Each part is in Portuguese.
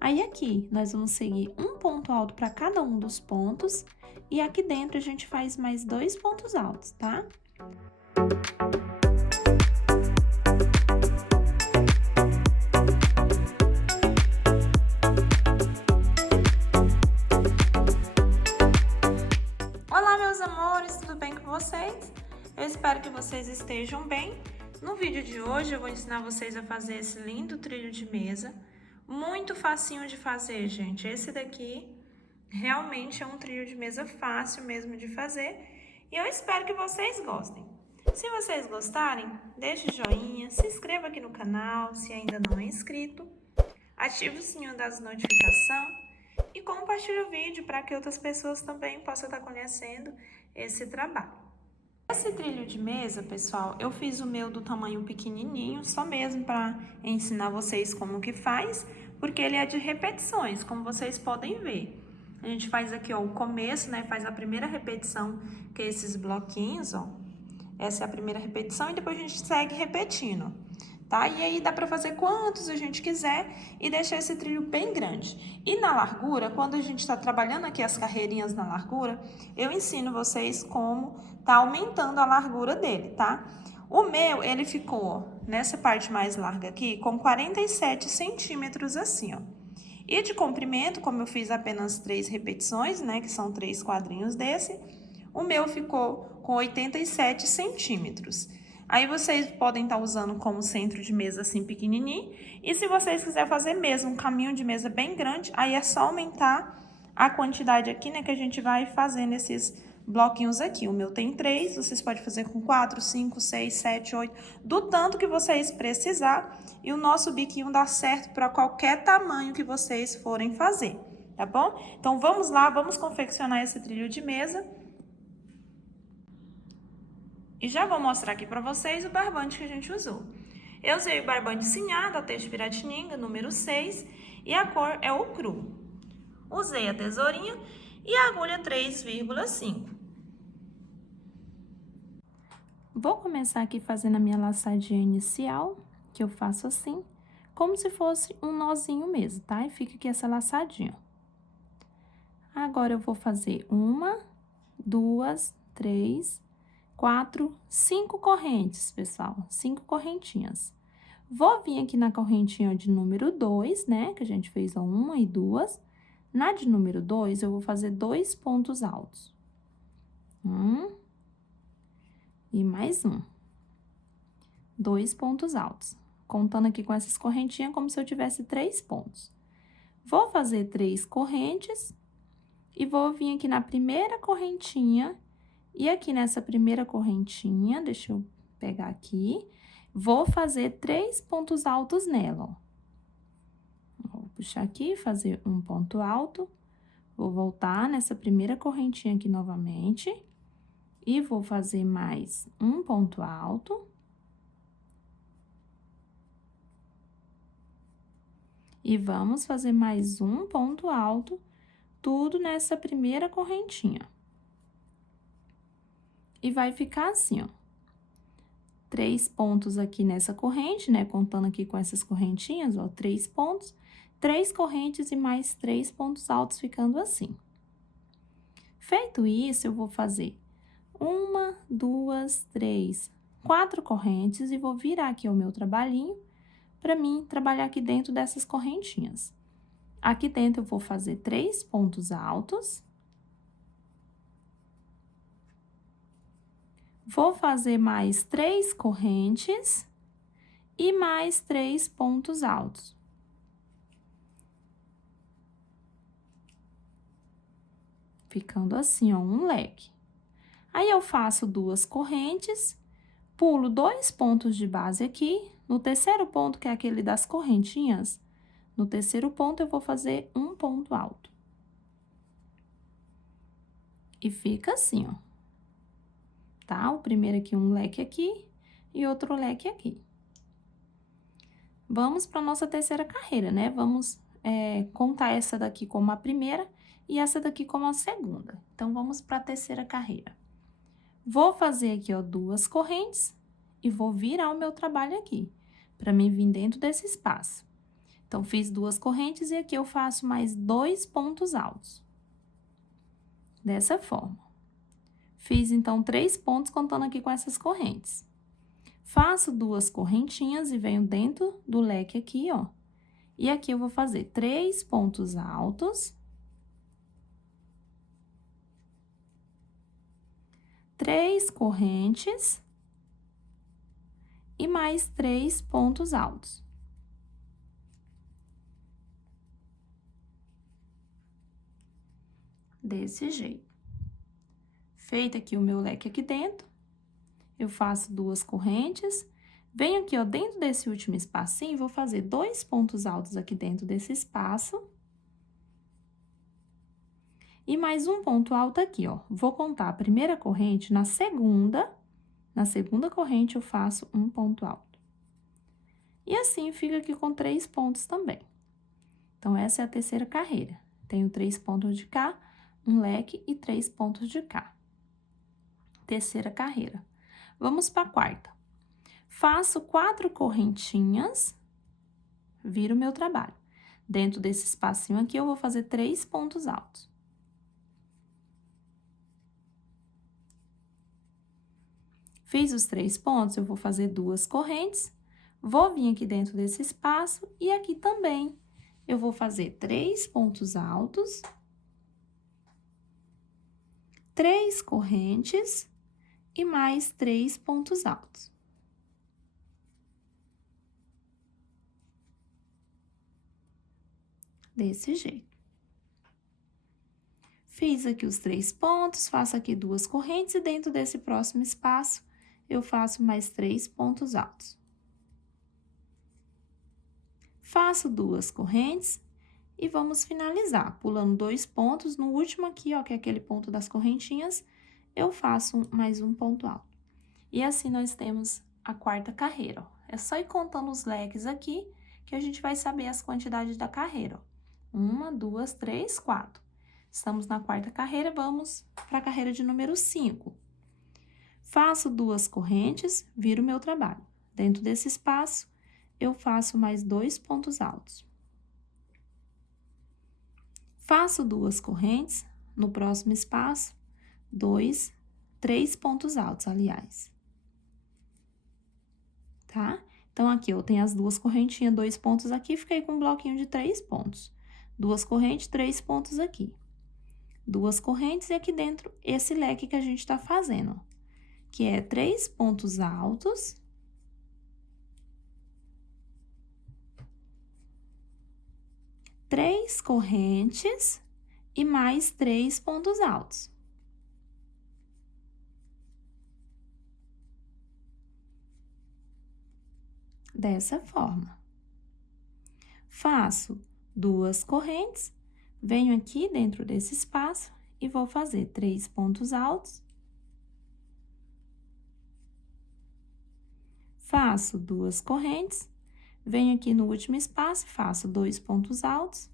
Aí, aqui, nós vamos seguir um ponto alto para cada um dos pontos, e aqui dentro a gente faz mais 2 pontos altos, tá? Olá, meus amores, tudo bem com vocês? Eu espero que vocês estejam bem. No vídeo de hoje eu vou ensinar vocês a fazer esse lindo trilho de mesa, muito facinho de fazer, gente. Esse daqui realmente é um trilho de mesa fácil mesmo de fazer e eu espero que vocês gostem. Se vocês gostarem, deixe o joinha, se inscreva aqui no canal se ainda não é inscrito, ative o sininho das notificações e compartilhe o vídeo para que outras pessoas também possam estar conhecendo esse trabalho. Esse trilho de mesa, pessoal, eu fiz o meu do tamanho pequenininho, só mesmo para ensinar vocês como que faz, porque ele é de repetições, como vocês podem ver. A gente faz aqui, ó, o começo, né, faz a primeira repetição, que é esses bloquinhos, ó. Essa é a primeira repetição e depois a gente segue repetindo, tá? E aí dá para fazer quantos a gente quiser e deixar esse trilho bem grande. E na largura, quando a gente está trabalhando aqui as carreirinhas na largura, eu ensino vocês como tá aumentando a largura dele, tá? O meu, ele ficou nessa parte mais larga aqui com 47 centímetros assim, ó. E de comprimento, como eu fiz apenas 3 repetições, né, que são 3 quadrinhos desse, o meu ficou com 87 centímetros. Aí vocês podem estar usando como centro de mesa assim pequenininho. E se vocês quiserem fazer mesmo um caminho de mesa bem grande, aí é só aumentar a quantidade aqui, né, que a gente vai fazendo esses bloquinhos aqui. O meu tem 3, vocês podem fazer com 4, 5, 6, 7, 8, do tanto que vocês precisar. E o nosso biquinho dá certo para qualquer tamanho que vocês forem fazer, tá bom? Então, vamos lá, vamos confeccionar esse trilho de mesa. E já vou mostrar aqui para vocês o barbante que a gente usou. Eu usei o barbante Sinhá, da Têxtil Piratininga, número 6, e a cor é o cru. Usei a tesourinha e a agulha 3,5. Vou começar aqui fazendo a minha laçadinha inicial, que eu faço assim, como se fosse um nozinho mesmo, tá? E fica aqui essa laçadinha. Agora, eu vou fazer 1, 2, 3, 4, 5 correntes, pessoal, 5 correntinhas. Vou vir aqui na correntinha de número 2, né, que a gente fez a 1 e 2. Na de número 2, eu vou fazer 2 pontos altos. 1 e mais 1. 2 pontos altos. Contando aqui com essas correntinhas como se eu tivesse 3 pontos. Vou fazer 3 correntes e vou vir aqui na primeira correntinha. E aqui nessa primeira correntinha, deixa eu pegar aqui, vou fazer 3 pontos altos nela, ó. Vou puxar aqui, fazer um ponto alto, vou voltar nessa primeira correntinha aqui novamente, e vou fazer mais um ponto alto. E vamos fazer mais um ponto alto, tudo nessa primeira correntinha. E vai ficar assim, ó. 3 pontos aqui nessa corrente, né? Contando aqui com essas correntinhas, ó, 3 pontos, 3 correntes e mais 3 pontos altos, ficando assim. Feito isso, eu vou fazer 1, 2, 3, 4 correntes e vou virar aqui o meu trabalhinho para mim trabalhar aqui dentro dessas correntinhas. Aqui dentro, eu vou fazer 3 pontos altos. Vou fazer mais 3 correntes e mais 3 pontos altos. Ficando assim, ó, um leque. Aí, eu faço 2 correntes, pulo 2 pontos de base aqui. No terceiro ponto, que é aquele das correntinhas, no terceiro ponto, eu vou fazer um ponto alto. E fica assim, ó. Tá? O primeiro aqui, um leque aqui e outro leque aqui. Vamos para nossa terceira carreira, né? Vamos contar essa daqui como a primeira e essa daqui como a segunda. Então, vamos para a terceira carreira. Vou fazer aqui, ó, 2 correntes e vou virar o meu trabalho aqui, para mim vir dentro desse espaço. Então, fiz 2 correntes e aqui eu faço mais 2 pontos altos. Dessa forma. Fiz, então, 3 pontos contando aqui com essas correntes. Faço 2 correntinhas e venho dentro do leque aqui, ó. E aqui eu vou fazer 3 pontos altos. 3 correntes. E mais 3 pontos altos. Desse jeito. Feito aqui o meu leque aqui dentro, eu faço 2 correntes, venho aqui, ó, dentro desse último espacinho, vou fazer 2 pontos altos aqui dentro desse espaço. E mais um ponto alto aqui, ó. Vou contar a primeira corrente, na segunda corrente eu faço um ponto alto. E assim, fica aqui com 3 pontos também. Então, essa é a terceira carreira. Tenho 3 pontos de cá, um leque e 3 pontos de cá. Terceira carreira. Vamos para a quarta. Faço 4 correntinhas, viro o meu trabalho. Dentro desse espacinho aqui, eu vou fazer 3 pontos altos. Fiz os 3 pontos, eu vou fazer 2 correntes, vou vir aqui dentro desse espaço e aqui também eu vou fazer 3 pontos altos, 3 correntes e mais 3 pontos altos. Desse jeito. Fiz aqui os 3 pontos, faço aqui 2 correntes e dentro desse próximo espaço, eu faço mais 3 pontos altos. Faço 2 correntes e vamos finalizar, pulando 2 pontos. No último aqui, ó, que é aquele ponto das correntinhas, eu faço mais um ponto alto. E assim, nós temos a quarta carreira, ó. É só ir contando os leques aqui, que a gente vai saber as quantidades da carreira, ó. 1, 2, 3, 4. Estamos na quarta carreira, vamos para a carreira de número 5. Faço 2 correntes, viro o meu trabalho. Dentro desse espaço, eu faço mais 2 pontos altos. Faço 2 correntes, no próximo espaço, 3 pontos altos, aliás. Tá? Então, aqui eu tenho as 2 correntinhas, 2 pontos aqui, fiquei com um bloquinho de 3 pontos. 2 correntes, 3 pontos aqui. 2 correntes e aqui dentro esse leque que a gente tá fazendo, ó, que é 3 pontos altos. 3 correntes e mais 3 pontos altos. Dessa forma. Faço 2 correntes, venho aqui dentro desse espaço e vou fazer 3 pontos altos. Faço 2 correntes, venho aqui no último espaço, faço 2 pontos altos.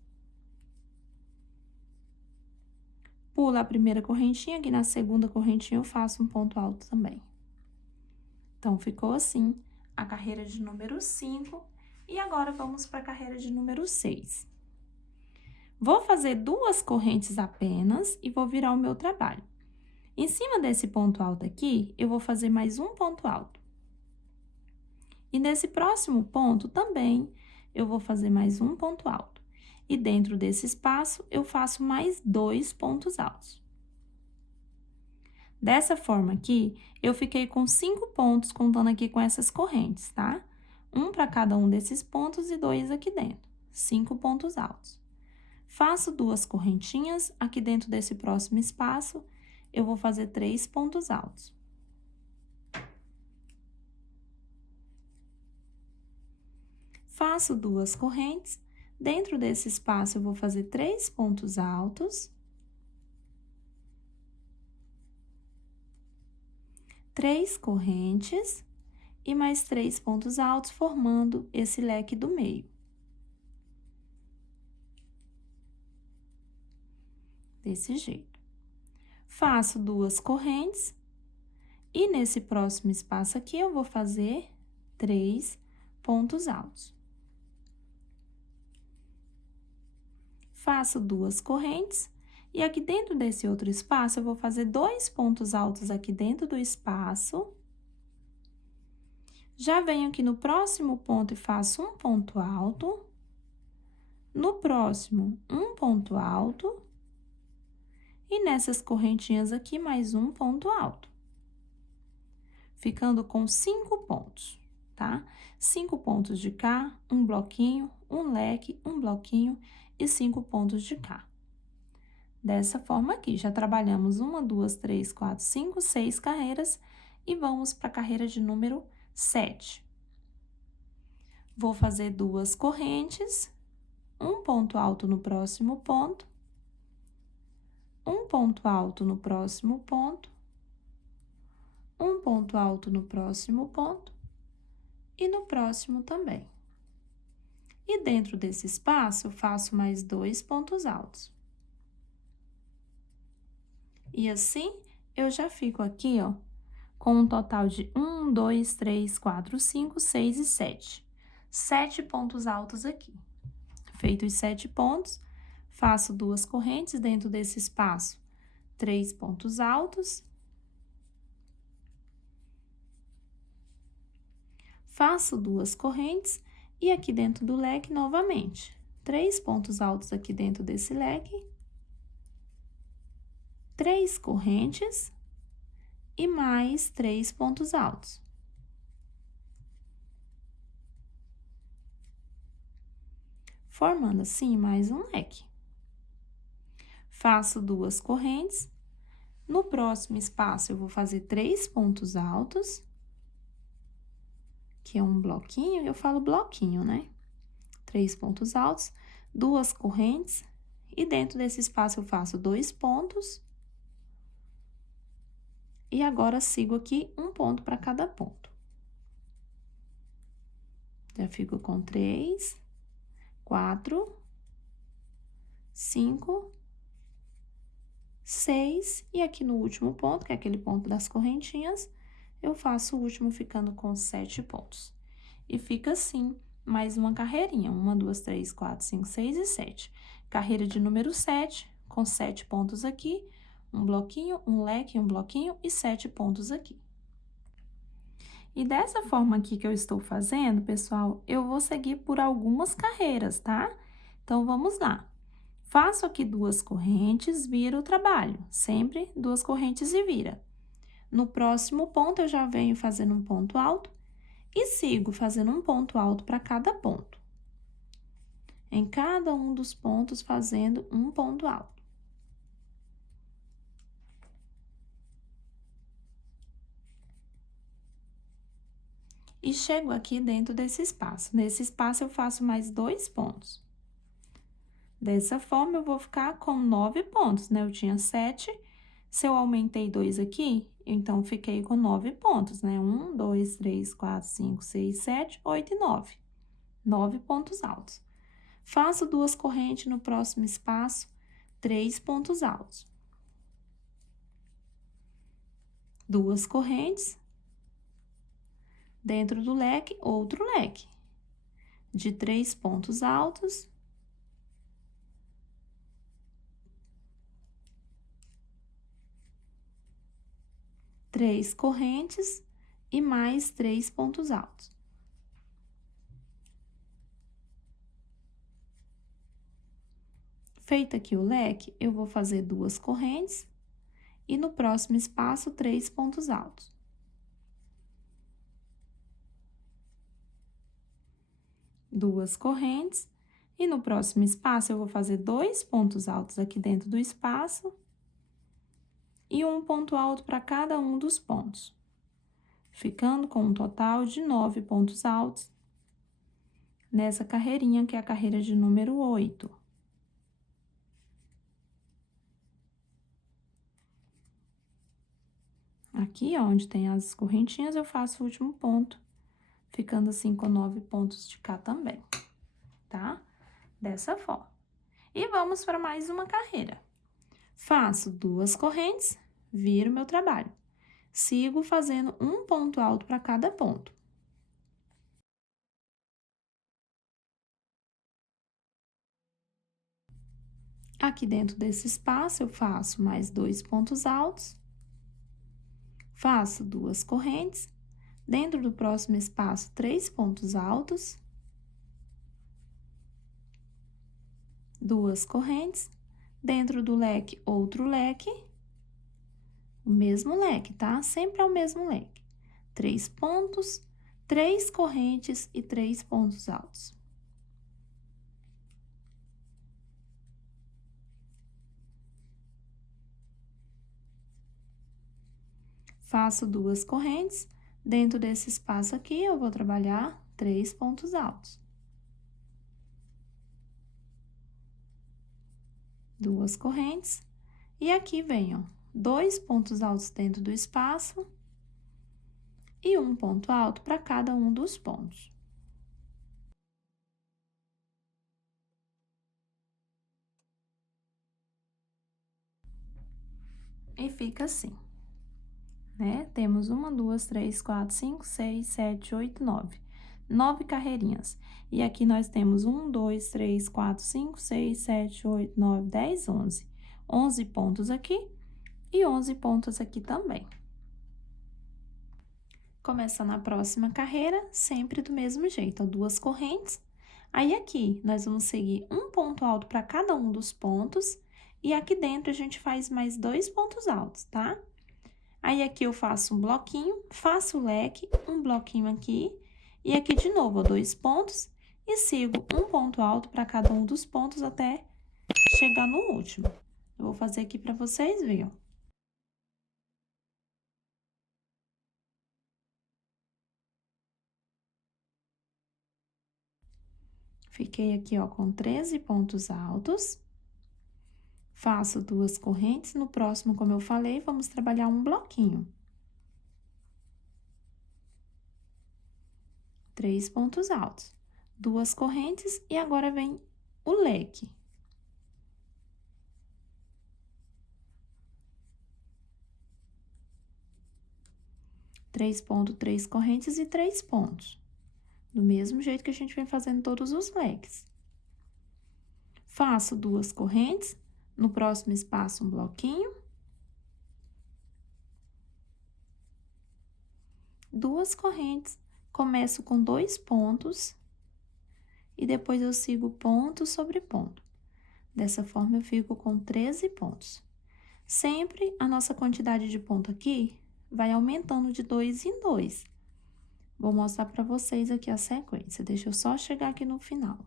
Pulo a primeira correntinha, aqui na segunda correntinha eu faço um ponto alto também. Então, ficou assim a carreira de número 5, e agora vamos para a carreira de número 6. Vou fazer 2 correntes apenas e vou virar o meu trabalho. Em cima desse ponto alto aqui, eu vou fazer mais um ponto alto. E nesse próximo ponto também, eu vou fazer mais um ponto alto. E dentro desse espaço, eu faço mais 2 pontos altos. Dessa forma aqui, eu fiquei com 5 pontos, contando aqui com essas correntes, tá? Um para cada um desses pontos e 2 aqui dentro. 5 pontos altos. Faço 2 correntinhas, aqui dentro desse próximo espaço, eu vou fazer 3 pontos altos. Faço 2 correntes, dentro desse espaço eu vou fazer 3 pontos altos. 3 correntes e mais 3 pontos altos, formando esse leque do meio. Desse jeito. Faço 2 correntes e nesse próximo espaço aqui eu vou fazer 3 pontos altos. faço 2 correntes, e aqui dentro desse outro espaço, eu vou fazer 2 pontos altos aqui dentro do espaço. Já venho aqui no próximo ponto e faço um ponto alto. No próximo, um ponto alto. E nessas correntinhas aqui, mais um ponto alto. Ficando com 5 pontos, tá? 5 pontos de cá, um bloquinho, um leque, um bloquinho e 5 pontos de cá. Dessa forma aqui, já trabalhamos 1, 2, 3, 4, 5, 6 carreiras e vamos para a carreira de número 7. Vou fazer 2 correntes, um ponto alto no próximo ponto, um ponto alto no próximo ponto, um ponto alto no próximo ponto e no próximo também. E dentro desse espaço, eu faço mais 2 pontos altos. E assim, eu já fico aqui, ó, com um total de 1, 2, 3, 4, 5, 6 e 7. 7 pontos altos aqui. Feitos os 7 pontos, faço 2 correntes dentro desse espaço, 3 pontos altos. Faço 2 correntes e aqui dentro do leque novamente. 3 pontos altos aqui dentro desse leque. 3 correntes e mais 3 pontos altos. Formando assim mais um leque. Faço 2 correntes. No próximo espaço, eu vou fazer 3 pontos altos, que é um bloquinho, eu falo bloquinho, né? 3 pontos altos, 2 correntes, e dentro desse espaço eu faço 2 pontos. E agora, sigo aqui um ponto para cada ponto. Já fico com 3, 4, 5, 6, e aqui no último ponto, que é aquele ponto das correntinhas, eu faço o último ficando com 7 pontos. E fica assim, mais uma carreirinha, 1, 2, 3, 4, 5, 6 e 7. Carreira de número 7, com 7 pontos aqui, um bloquinho, um leque, um bloquinho e 7 pontos aqui. E dessa forma aqui que eu estou fazendo, pessoal, eu vou seguir por algumas carreiras, tá? Então, vamos lá. Faço aqui 2 correntes, viro o trabalho. Sempre 2 correntes e vira. No próximo ponto, eu já venho fazendo um ponto alto e sigo fazendo um ponto alto para cada ponto. Em cada um dos pontos, fazendo um ponto alto. E chego aqui dentro desse espaço. Nesse espaço, eu faço mais 2 pontos. Dessa forma, eu vou ficar com 9 pontos, né? Eu tinha 7, se eu aumentei 2 aqui, então, fiquei com 9 pontos, né? 1, 2, 3, 4, 5, 6, 7, 8 e 9. 9 pontos altos. Faço 2 correntes no próximo espaço, 3 pontos altos. 2 correntes. Dentro do leque, outro leque. De 3 pontos altos. Três correntes e mais 3 pontos altos. Feito aqui o leque, eu vou fazer 2 correntes e no próximo espaço, 3 pontos altos. Duas correntes e no próximo espaço, eu vou fazer 2 pontos altos aqui dentro do espaço e um ponto alto para cada um dos pontos, ficando com um total de 9 pontos altos nessa carreirinha, que é a carreira de número 8. Aqui, onde tem as correntinhas, eu faço o último ponto, ficando assim com 9 pontos de cá também, tá? Dessa forma. E vamos para mais uma carreira. Faço 2 correntes, viro meu trabalho. Sigo fazendo um ponto alto para cada ponto. Aqui dentro desse espaço, eu faço mais 2 pontos altos, faço 2 correntes, dentro do próximo espaço, 3 pontos altos, 2 correntes, dentro do leque, outro leque, o mesmo leque, tá? Sempre é o mesmo leque. 3 pontos, 3 correntes e 3 pontos altos. Faço 2 correntes, dentro desse espaço aqui, eu vou trabalhar 3 pontos altos. 2 correntes, e aqui vem, ó, 2 pontos altos dentro do espaço e um ponto alto para cada um dos pontos. E fica assim, né? Temos 1, 2, 3, 4, 5, 6, 7, 8, 9. 9 carreirinhas. E aqui nós temos 1, 2, 3, 4, 5, 6, 7, 8, 9, 10, 11. 11 pontos aqui e 11 pontos aqui também. Começando a próxima carreira, sempre do mesmo jeito, ó, 2 correntes. Aí, aqui, nós vamos seguir um ponto alto para cada um dos pontos. E aqui dentro, a gente faz mais 2 pontos altos, tá? Aí, aqui eu faço um bloquinho, faço o leque, um bloquinho aqui. E aqui, de novo, ó, 2 pontos. E sigo um ponto alto para cada um dos pontos até chegar no último. Eu vou fazer aqui para vocês verem, ó. Fiquei aqui, ó, com 13 pontos altos. Faço 2 correntes, no próximo, como eu falei, vamos trabalhar um bloquinho. 3 pontos altos, 2 correntes e agora vem o leque. Três pontos, 3 correntes e 3 pontos. Do mesmo jeito que a gente vem fazendo todos os leques. Faço 2 correntes, no próximo espaço um bloquinho. 2 correntes, começo com 2 pontos e depois eu sigo ponto sobre ponto. Dessa forma, eu fico com 13 pontos. Sempre a nossa quantidade de ponto aqui vai aumentando de 2 em 2. Vou mostrar para vocês aqui a sequência. Deixa eu só chegar aqui no final.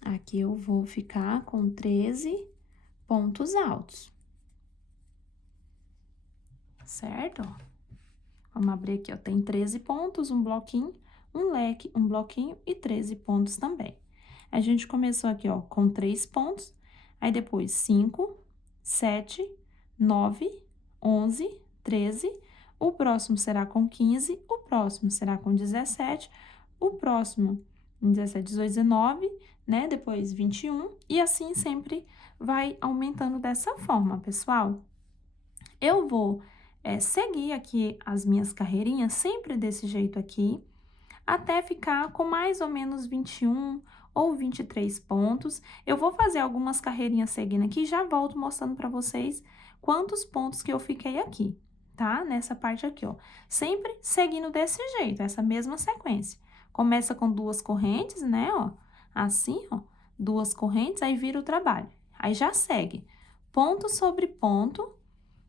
Aqui eu vou ficar com 13 pontos altos. Certo? Vamos abrir aqui, ó. Tem 13 pontos, um bloquinho, um leque, um bloquinho e 13 pontos também. A gente começou aqui, ó, com 3 pontos, aí depois 5, 7, 9, 11, 13, o próximo será com 15, o próximo será com 17, o próximo 17, 18, 19, né? Depois 21, e assim sempre vai aumentando dessa forma, pessoal. Eu vou seguir aqui as minhas carreirinhas sempre desse jeito aqui, até ficar com mais ou menos 21 ou 23 pontos. Eu vou fazer algumas carreirinhas seguindo aqui e já volto mostrando para vocês quantos pontos que eu fiquei aqui, tá? Nessa parte aqui, ó. Sempre seguindo desse jeito, essa mesma sequência. Começa com 2 correntes, né, ó. Assim, ó, 2 correntes, aí vira o trabalho. Aí já segue ponto sobre ponto,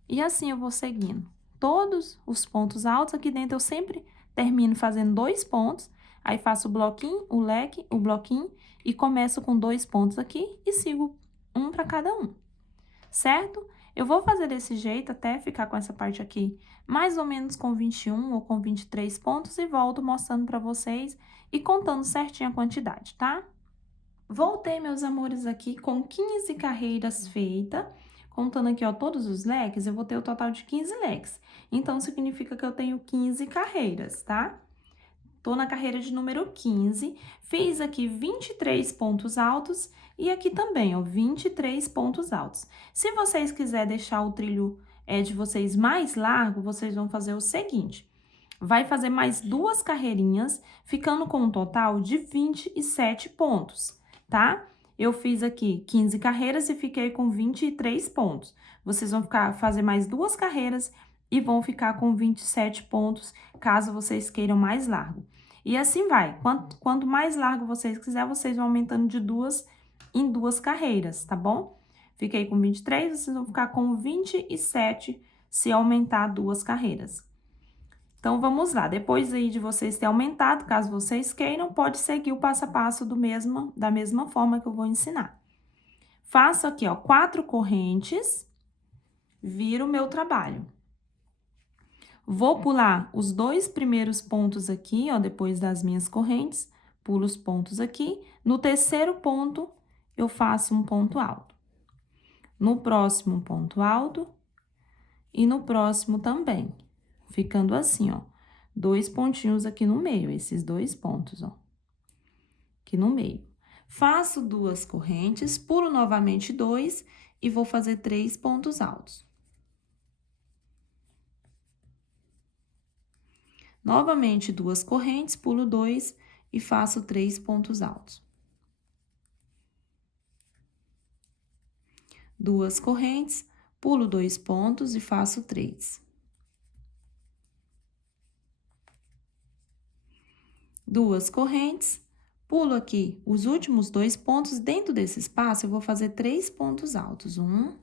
e assim eu vou seguindo. Todos os pontos altos aqui dentro eu sempre termino fazendo 2 pontos, aí faço o bloquinho, o leque, o bloquinho, e começo com 2 pontos aqui e sigo um para cada um, certo? Eu vou fazer desse jeito até ficar com essa parte aqui mais ou menos com 21 ou com 23 pontos e volto mostrando para vocês e contando certinho a quantidade, tá? Voltei, meus amores, aqui com 15 carreiras feitas. Contando aqui, ó, todos os leques, eu vou ter o total de 15 leques. Então, significa que eu tenho 15 carreiras, tá? Tô na carreira de número 15, fiz aqui 23 pontos altos e aqui também, ó, 23 pontos altos. Se vocês quiserem deixar o trilho de vocês mais largo, vocês vão fazer o seguinte. Vai fazer mais 2 carreirinhas, ficando com um total de 27 pontos, tá? Eu fiz aqui 15 carreiras e fiquei com 23 pontos. Vocês vão fazer mais 2 carreiras e vão ficar com 27 pontos, caso vocês queiram mais largo. E assim vai. Quanto mais largo vocês quiserem, vocês vão aumentando de 2 em 2 carreiras, tá bom? Fiquei com 23, vocês vão ficar com 27 se aumentar 2 carreiras. Então, vamos lá. Depois aí de vocês terem aumentado, caso vocês queiram, pode seguir o passo a passo da mesma forma que eu vou ensinar. Faço aqui, ó, 4 correntes, viro o meu trabalho. Vou pular os 2 primeiros pontos aqui, ó, depois das minhas correntes, pulo os pontos aqui. No terceiro ponto, eu faço um ponto alto. No próximo, um ponto alto. E no próximo também. Ficando assim, ó, 2 pontinhos aqui no meio, esses 2 pontos, ó, aqui no meio. Faço 2 correntes, pulo novamente 2 e vou fazer 3 pontos altos. Novamente, 2 correntes, pulo 2 e faço 3 pontos altos. 2 correntes, pulo 2 pontos e faço 3. 2 correntes, pulo aqui os últimos 2 pontos, dentro desse espaço eu vou fazer 3 pontos altos, 1,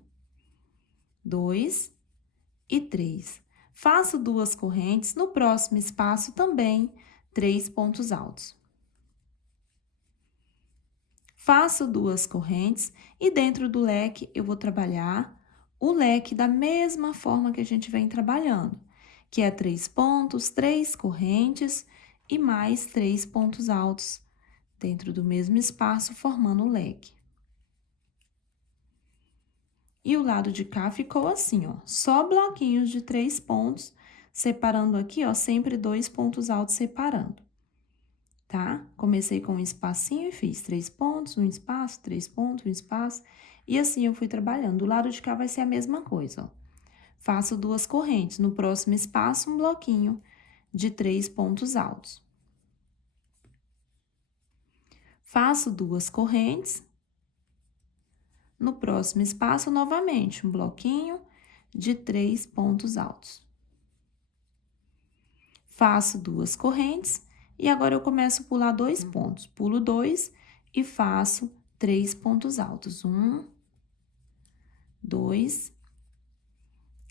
2 e 3. Faço 2 correntes, no próximo espaço também 3 pontos altos. Faço 2 correntes e dentro do leque eu vou trabalhar o leque da mesma forma que a gente vem trabalhando, que é 3 pontos, 3 correntes e mais 3 pontos altos dentro do mesmo espaço, formando o leque. E o lado de cá ficou assim, ó, só bloquinhos de 3 pontos, separando aqui, ó, sempre 2 pontos altos separando, tá? Comecei com um espacinho e fiz 3 pontos, um espaço, 3 pontos, um espaço, e assim eu fui trabalhando. Do lado de cá vai ser a mesma coisa, ó. Faço 2 correntes, no próximo espaço, um bloquinho de 3 pontos altos. Faço 2 correntes. No próximo espaço, novamente, um bloquinho de 3 pontos altos. Faço 2 correntes e agora eu começo a pular 2 pontos. Pulo 2 e faço 3 pontos altos. 1, 2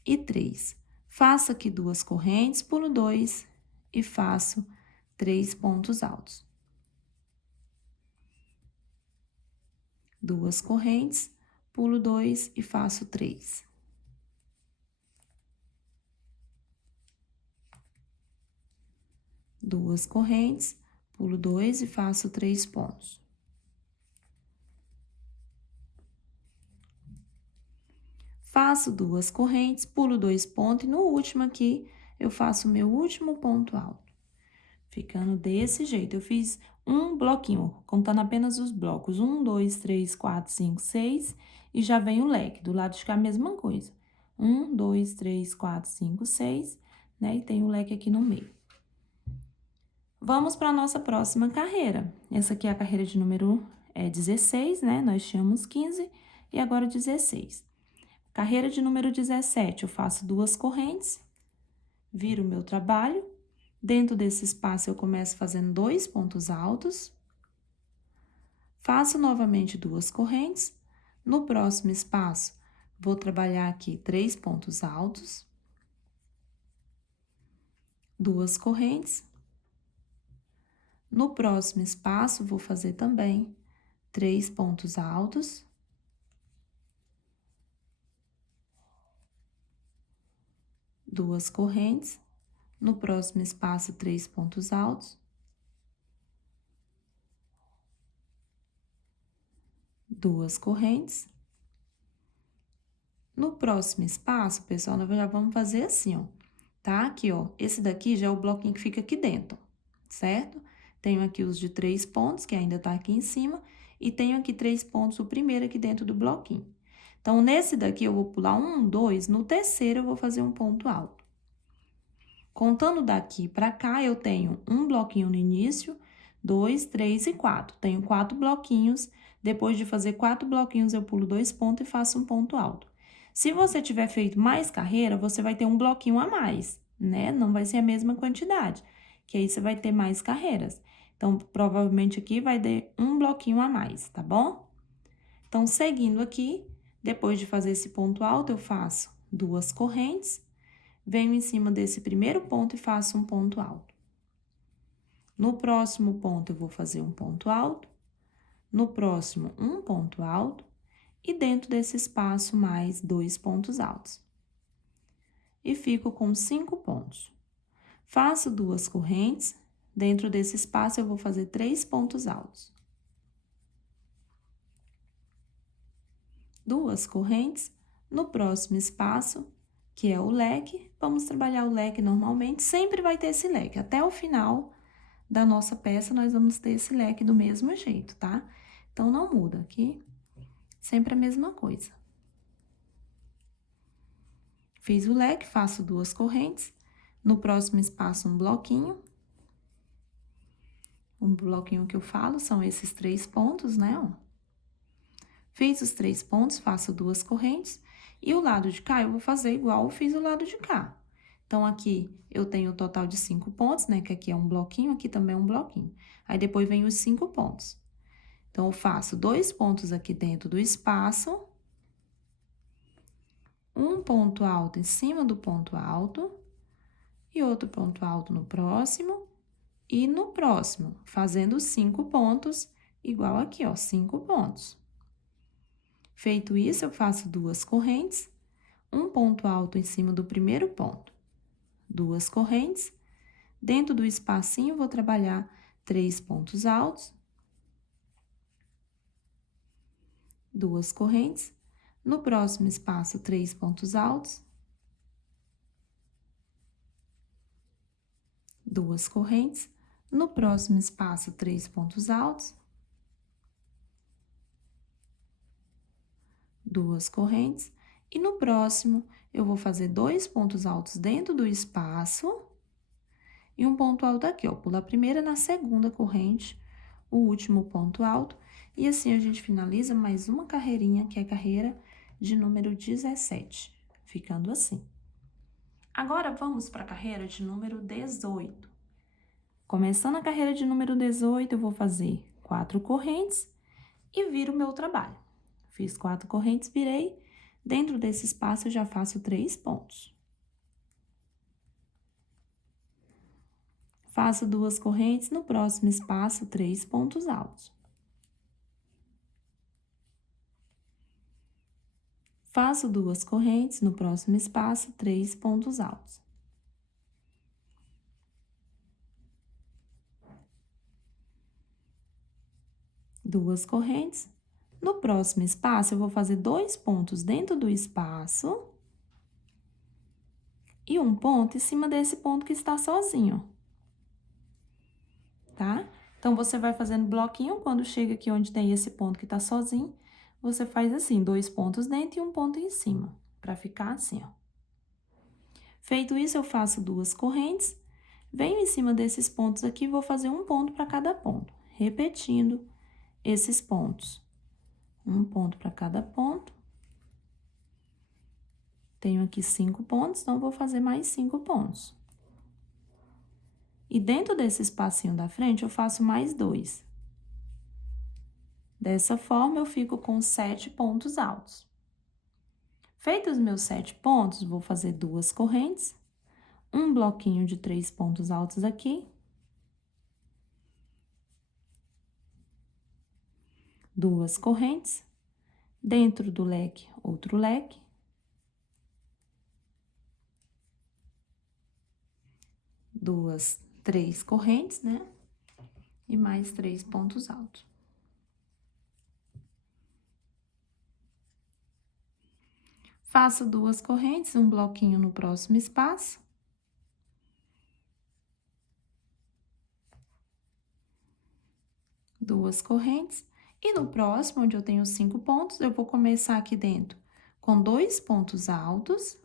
e 3. Faço aqui 2 correntes, pulo 2 e faço 3 pontos altos. 2 correntes, pulo 2 e faço 3. Duas correntes, pulo 2 e faço 3 pontos. Faço 2 correntes, pulo 2 pontos e no último aqui eu faço o meu último ponto alto. Ficando desse jeito, eu fiz um bloquinho, contando apenas os blocos. 1, 2, 3, 4, 5, 6 e já vem o leque. Do lado de cá a mesma coisa. 1, 2, 3, 4, 5, 6, né? E tem o leque aqui no meio. Vamos para a nossa próxima carreira. Essa aqui é a carreira de número 16, né? Nós tínhamos 15 e agora 16. Carreira de número 17, eu faço 2 correntes, viro o meu trabalho. Dentro desse espaço, eu começo fazendo 2 pontos altos. Faço novamente 2 correntes. No próximo espaço, vou trabalhar aqui 3 pontos altos. 2 correntes. No próximo espaço, vou fazer também 3 pontos altos. 2 correntes. No próximo espaço, 3 pontos altos. 2 correntes. No próximo espaço, pessoal, nós já vamos fazer assim, ó, tá? Aqui, ó, esse daqui já é o bloquinho que fica aqui dentro, certo? Tenho aqui os de 3 pontos, que ainda tá aqui em cima, e tenho aqui 3 pontos, o primeiro aqui dentro do bloquinho. Então, nesse daqui, eu vou pular 1, 2, no terceiro, eu vou fazer um ponto alto. Contando daqui para cá, eu tenho um bloquinho no início, 2, 3 e 4. Tenho 4 bloquinhos. Depois de fazer 4 bloquinhos, eu pulo 2 pontos e faço um ponto alto. Se você tiver feito mais carreira, você vai ter um bloquinho a mais, né? Não vai ser a mesma quantidade, que aí você vai ter mais carreiras. Então, provavelmente aqui vai ter um bloquinho a mais, tá bom? Então, seguindo aqui, depois de fazer esse ponto alto, eu faço 2 correntes, venho em cima desse primeiro ponto e faço um ponto alto. No próximo ponto, eu vou fazer um ponto alto, no próximo, um ponto alto, e dentro desse espaço, mais 2 pontos altos. E fico com 5 pontos. Faço 2 correntes, dentro desse espaço, eu vou fazer 3 pontos altos. 2 correntes, no próximo espaço, que é o leque, vamos trabalhar o leque normalmente, sempre vai ter esse leque. Até o final da nossa peça, nós vamos ter esse leque do mesmo jeito, tá? Então, não muda aqui, sempre a mesma coisa. Fiz o leque, faço 2 correntes, no próximo espaço um bloquinho. O bloquinho que eu falo são esses 3 pontos, né, ó. Fiz os 3 pontos, faço 2 correntes, e o lado de cá eu vou fazer igual eu fiz o lado de cá. Então, aqui eu tenho o total de 5 pontos, né, que aqui é um bloquinho, aqui também é um bloquinho. Aí, depois vem os 5 pontos. Então, eu faço 2 pontos aqui dentro do espaço, um ponto alto em cima do ponto alto, e outro ponto alto no próximo, e no próximo, fazendo 5 pontos, igual aqui, ó, 5 pontos. Feito isso, eu faço 2 correntes, um ponto alto em cima do primeiro ponto, 2 correntes, dentro do espacinho, vou trabalhar 3 pontos altos, 2 correntes, no próximo espaço, 3 pontos altos, 2 correntes, no próximo espaço, 3 pontos altos, 2 correntes, e no próximo, eu vou fazer 2 pontos altos dentro do espaço, e um ponto alto aqui, ó, pula a primeira na segunda corrente, o último ponto alto, e assim a gente finaliza mais uma carreirinha, que é a carreira de número 17, ficando assim. Agora, vamos para a carreira de número 18. Começando a carreira de número 18, eu vou fazer 4 correntes e viro o meu trabalho. Fiz 4 correntes, virei, dentro desse espaço eu já faço 3 pontos. Faço 2 correntes, no próximo espaço, 3 pontos altos. Faço 2 correntes, no próximo espaço, 3 pontos altos. Duas correntes. No próximo espaço, eu vou fazer 2 pontos dentro do espaço e um ponto em cima desse ponto que está sozinho, tá? Então, você vai fazendo bloquinho, quando chega aqui onde tem esse ponto que tá sozinho, você faz assim, 2 pontos dentro e um ponto em cima, pra ficar assim, ó. Feito isso, eu faço 2 correntes, venho em cima desses pontos aqui e vou fazer um ponto para cada ponto, repetindo esses pontos. Um ponto para cada ponto. Tenho aqui 5 pontos, então, vou fazer mais 5 pontos. E dentro desse espacinho da frente, eu faço mais 2. Dessa forma, eu fico com 7 pontos altos. Feitos os meus 7 pontos, vou fazer 2 correntes, um bloquinho de 3 pontos altos aqui. 2 correntes, dentro do leque, outro leque. 2, 3 correntes, né? E mais 3 pontos altos. Faço 2 correntes, um bloquinho no próximo espaço. Duas correntes. E no próximo, onde eu tenho 5 pontos, eu vou começar aqui dentro com 2 pontos altos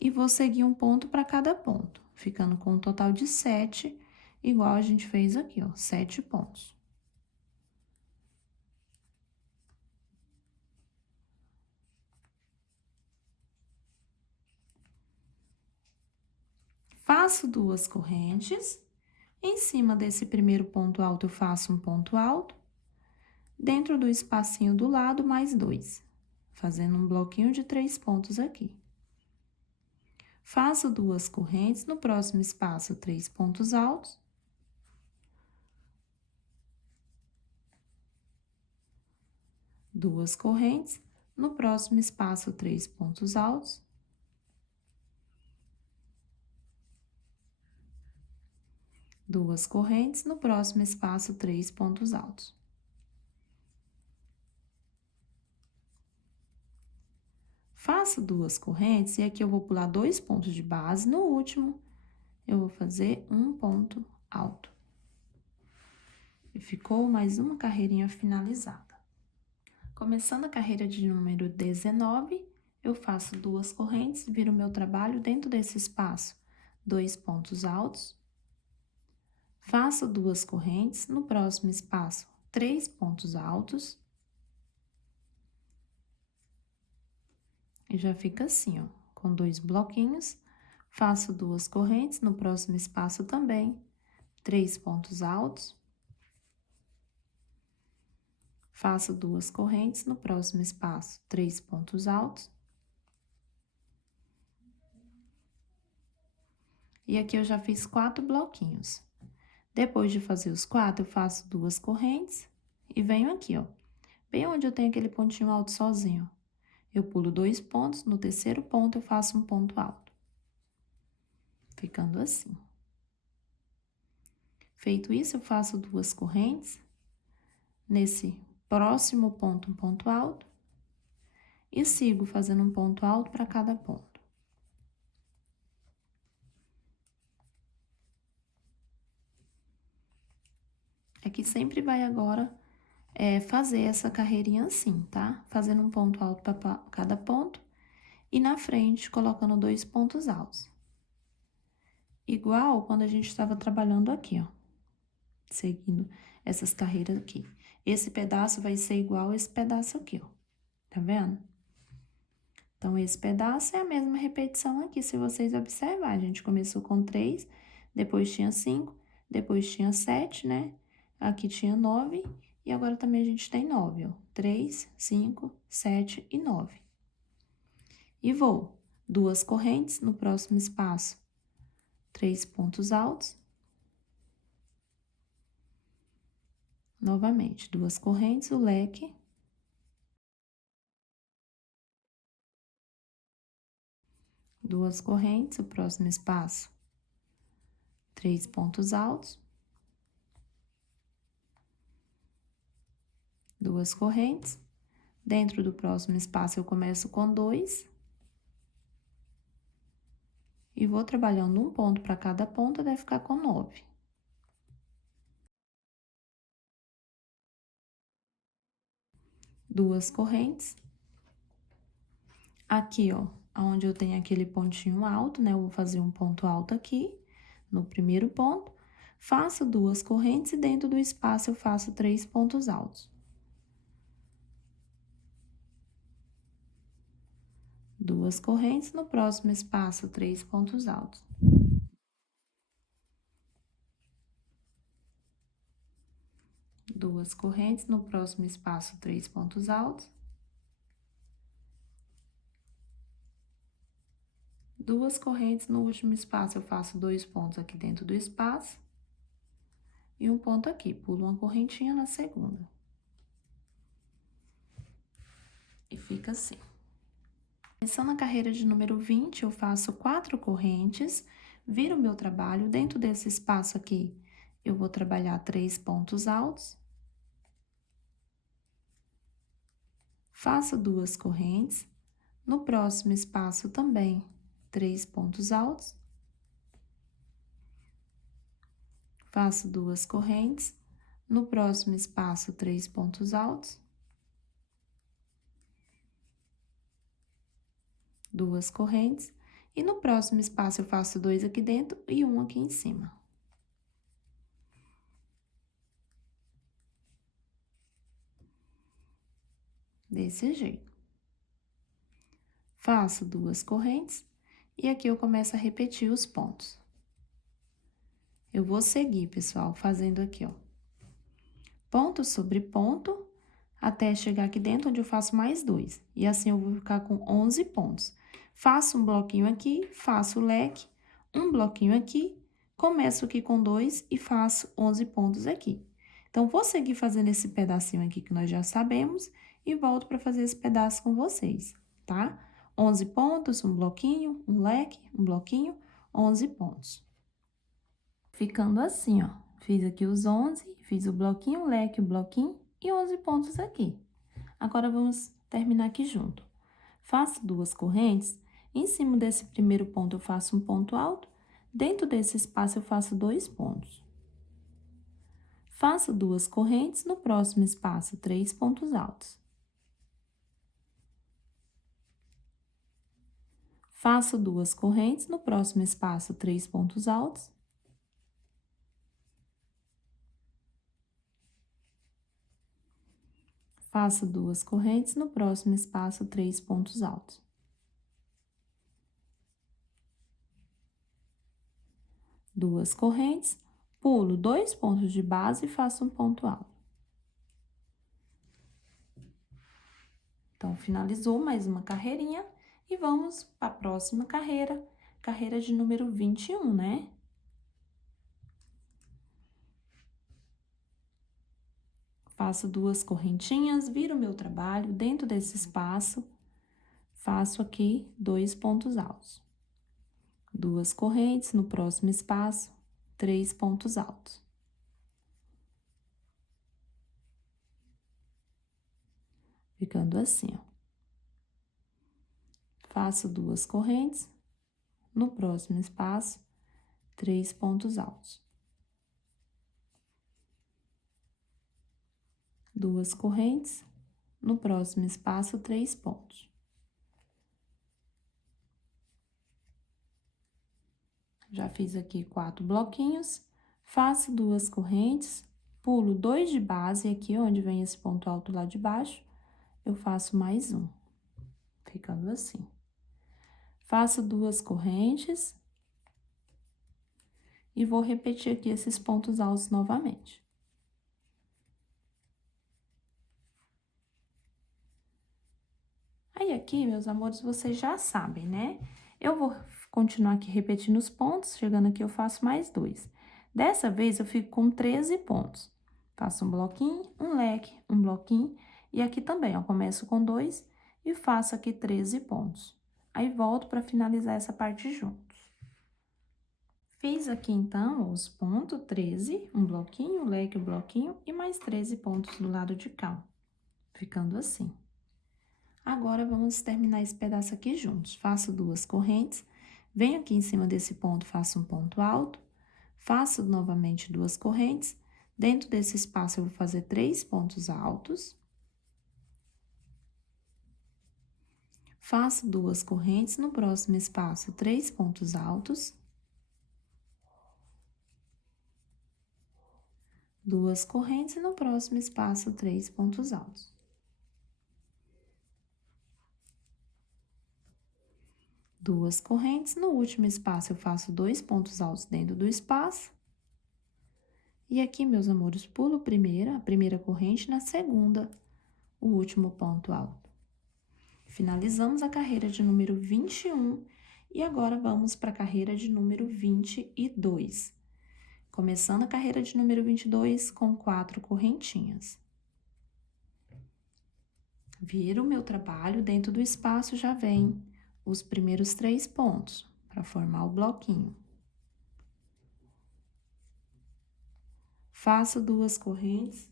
e vou seguir um ponto para cada ponto, ficando com um total de 7, igual a gente fez aqui, ó, 7 pontos. Faço 2 correntes, em cima desse primeiro ponto alto eu faço um ponto alto, dentro do espacinho do lado mais 2, fazendo um bloquinho de 3 pontos aqui. Faço 2 correntes, no próximo espaço 3 pontos altos. Duas correntes, no próximo espaço 3 pontos altos. Duas correntes, no próximo espaço 3 pontos altos. Faço 2 correntes e aqui eu vou pular 2 pontos de base, no último eu vou fazer um ponto alto. E ficou mais uma carreirinha finalizada. Começando a carreira de número 19, eu faço 2 correntes, viro meu trabalho dentro desse espaço, 2 pontos altos. Faço 2 correntes, no próximo espaço, 3 pontos altos. E já fica assim, ó, com 2 bloquinhos. Faço 2 correntes, no próximo espaço também, 3 pontos altos. Faço 2 correntes, no próximo espaço, 3 pontos altos. E aqui eu já fiz 4 bloquinhos. Depois de fazer os 4, eu faço 2 correntes e venho aqui, ó, bem onde eu tenho aquele pontinho alto sozinho. Eu pulo 2 pontos, no terceiro ponto eu faço um ponto alto. Ficando assim. Feito isso, eu faço 2 correntes. Nesse próximo ponto, um ponto alto. E sigo fazendo um ponto alto para cada ponto. Aqui sempre vai agora fazer essa carreirinha assim, tá? Fazendo um ponto alto para cada ponto. E na frente, colocando 2 pontos altos. Igual quando a gente estava trabalhando aqui, ó. Seguindo essas carreiras aqui. Esse pedaço vai ser igual a esse pedaço aqui, ó. Tá vendo? Então, esse pedaço é a mesma repetição aqui, se vocês observarem. A gente começou com 3, depois tinha 5, depois tinha 7, né? Aqui tinha 9, e agora também a gente tem 9, ó. 3, 5, 7 e 9. E vou 2 correntes no próximo espaço, 3 pontos altos. Novamente, 2 correntes, o leque. 2 correntes, o próximo espaço, 3 pontos altos. 2 correntes. Dentro do próximo espaço, eu começo com 2. E vou trabalhando um ponto para cada ponta, até ficar com 9. Duas correntes. Aqui, ó, onde eu tenho aquele pontinho alto, né? Eu vou fazer um ponto alto aqui, no primeiro ponto. Faço 2 correntes e dentro do espaço eu faço 3 pontos altos. 2 correntes, no próximo espaço, 3 pontos altos. Duas correntes, no próximo espaço, 3 pontos altos. 2 correntes, no último espaço, eu faço 2 pontos aqui dentro do espaço. E um ponto aqui, pulo uma correntinha na segunda. E fica assim. Começando a carreira de número 20, eu faço 4 correntes, viro o meu trabalho. Dentro desse espaço aqui, eu vou trabalhar 3 pontos altos. Faço 2 correntes. No próximo espaço também, 3 pontos altos. Faço 2 correntes. No próximo espaço, 3 pontos altos. duas correntes, e no próximo espaço eu faço 2 aqui dentro e 1 aqui em cima. Desse jeito. Faço 2 correntes, e aqui eu começo a repetir os pontos. Eu vou seguir, pessoal, fazendo aqui, ó. Ponto sobre ponto, até chegar aqui dentro, onde eu faço mais 2. E assim, eu vou ficar com 11 pontos. Faço um bloquinho aqui, faço o leque, um bloquinho aqui, começo aqui com 2 e faço 11 pontos aqui. Então, vou seguir fazendo esse pedacinho aqui que nós já sabemos e volto para fazer esse pedaço com vocês, tá? 11 pontos, um bloquinho, um leque, um bloquinho, 11 pontos. Ficando assim, ó. Fiz aqui os 11, fiz o bloquinho, o leque, o bloquinho e 11 pontos aqui. Agora, vamos terminar aqui junto. Faço 2 correntes, em cima desse primeiro ponto eu faço um ponto alto, dentro desse espaço eu faço 2 pontos. Faço 2 correntes, no próximo espaço 3 pontos altos. Faço 2 correntes, no próximo espaço 3 pontos altos. Faço 2 correntes, no próximo espaço 3 pontos altos. Duas correntes, pulo 2 pontos de base e faço um ponto alto. Então, finalizou mais uma carreirinha e vamos para a próxima carreira, carreira de número 21, né? Faço 2 correntinhas, viro o meu trabalho dentro desse espaço, faço aqui 2 pontos altos. 2 correntes, no próximo espaço, 3 pontos altos. Ficando assim, ó. Faço 2 correntes, no próximo espaço, 3 pontos altos. 2 correntes, no próximo espaço, 3 pontos. Já fiz aqui 4 bloquinhos, faço 2 correntes, pulo 2 de base, aqui onde vem esse ponto alto lá de baixo, eu faço mais um, ficando assim. Faço 2 correntes e vou repetir aqui esses pontos altos novamente. Aí, aqui, meus amores, vocês já sabem, né? Eu vou continuar aqui repetindo os pontos, chegando aqui eu faço mais 2. Dessa vez, eu fico com 13 pontos. Faço um bloquinho, um leque, um bloquinho, e aqui também, ó, começo com 2 e faço aqui 13 pontos. Aí, volto para finalizar essa parte juntos. Fiz aqui, então, os pontos 13, um bloquinho, leque, um bloquinho, e mais 13 pontos do lado de cá, ficando assim. Agora, vamos terminar esse pedaço aqui juntos. Faço 2 correntes, venho aqui em cima desse ponto, faço um ponto alto, faço novamente 2 correntes, dentro desse espaço eu vou fazer 3 pontos altos. Faço 2 correntes, no próximo espaço, 3 pontos altos. 2 correntes e no próximo espaço, 3 pontos altos. Duas correntes, no último espaço eu faço 2 pontos altos dentro do espaço. E aqui, meus amores, pulo a primeira corrente, na segunda, o último ponto alto. Finalizamos a carreira de número 21 e agora vamos para a carreira de número 22. Começando a carreira de número 22 com 4 correntinhas. Viro o meu trabalho, dentro do espaço já vem os primeiros 3 pontos, para formar o bloquinho. Faço 2 correntes,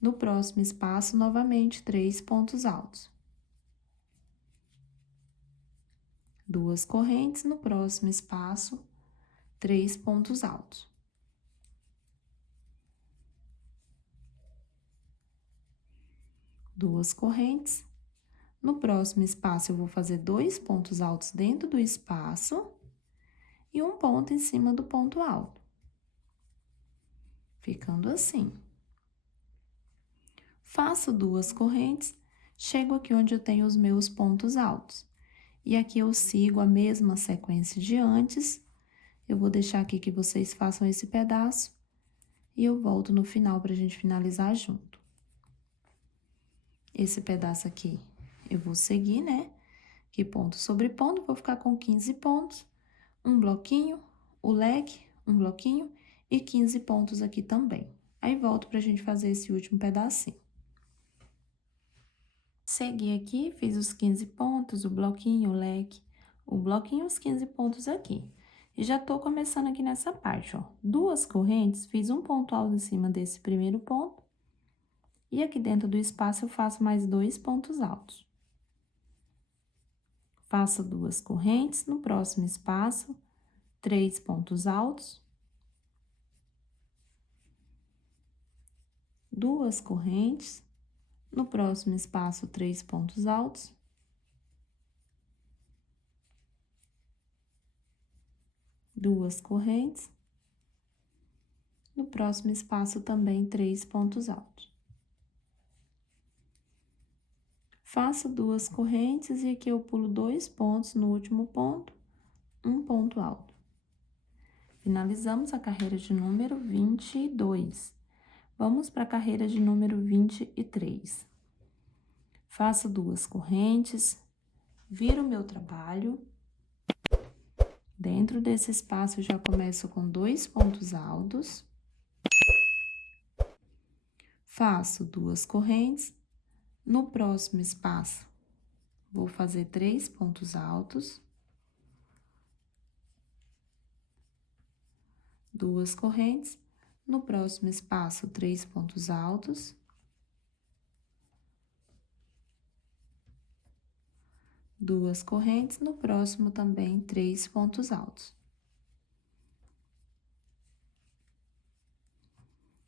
no próximo espaço, novamente, 3 pontos altos. 2 correntes, no próximo espaço, 3 pontos altos. Duas correntes, No próximo espaço, eu vou fazer 2 pontos altos dentro do espaço e um ponto em cima do ponto alto. Ficando assim. Faço 2 correntes, chego aqui onde eu tenho os meus pontos altos. E aqui eu sigo a mesma sequência de antes. Eu vou deixar aqui que vocês façam esse pedaço e eu volto no final para a gente finalizar junto. Esse pedaço aqui eu vou seguir, né? Que ponto sobre ponto, vou ficar com 15 pontos, um bloquinho, o leque, um bloquinho e 15 pontos aqui também. Aí, volto pra gente fazer esse último pedacinho. Segui aqui, fiz os 15 pontos, o bloquinho, o leque, o bloquinho, os 15 pontos aqui. E já tô começando aqui nessa parte, ó. 2 correntes, fiz um ponto alto em cima desse primeiro ponto. E aqui dentro do espaço eu faço mais 2 pontos altos. Faço 2 correntes, no próximo espaço, 3 pontos altos. 2 correntes, no próximo espaço, 3 pontos altos. 2 correntes, no próximo espaço também 3 pontos altos. Faço 2 correntes e aqui eu pulo 2 pontos no último ponto, um ponto alto. Finalizamos a carreira de número 22. Vamos para a carreira de número 23. Faço 2 correntes, viro o meu trabalho. Dentro desse espaço, eu já começo com 2 pontos altos. Faço 2 correntes. No próximo espaço, vou fazer 3 pontos altos. 2 correntes. No próximo espaço, 3 pontos altos. 2 correntes. No próximo também, 3 pontos altos.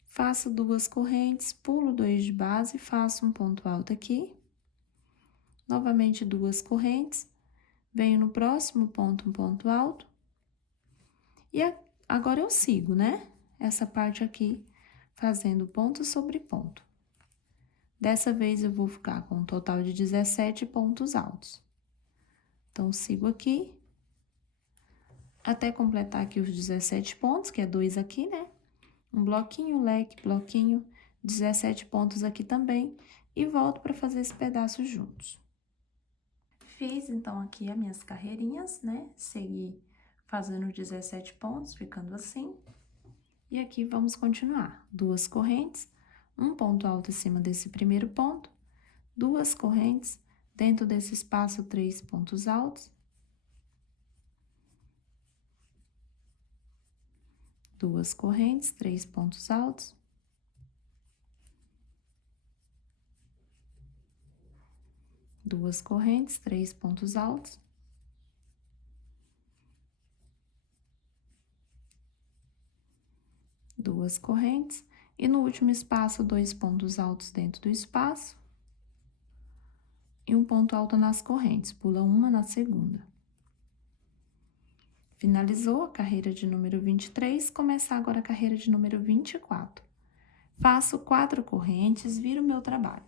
Faço 2 correntes, pulo 2 de base, faço um ponto alto aqui. Novamente 2 correntes, venho no próximo ponto, um ponto alto. E agora eu sigo, né? Essa parte aqui, fazendo ponto sobre ponto. Dessa vez eu vou ficar com um total de 17 pontos altos. Então, sigo aqui, até completar aqui os 17 pontos, que é 2 aqui, né? Um bloquinho, leque, bloquinho, 17 pontos aqui também, e volto para fazer esse pedaço juntos. Fiz, então, aqui as minhas carreirinhas, né? Segui fazendo 17 pontos, ficando assim. E aqui vamos continuar. 2 correntes, um ponto alto em cima desse primeiro ponto, 2 correntes, dentro desse espaço, 3 pontos altos. 2 correntes, 3 pontos altos. 2 correntes, 3 pontos altos. 2 correntes. E no último espaço, 2 pontos altos dentro do espaço. E um ponto alto nas correntes, pula uma na segunda. Finalizou a carreira de número 23, começar agora a carreira de número 24. Faço 4 correntes, viro o meu trabalho.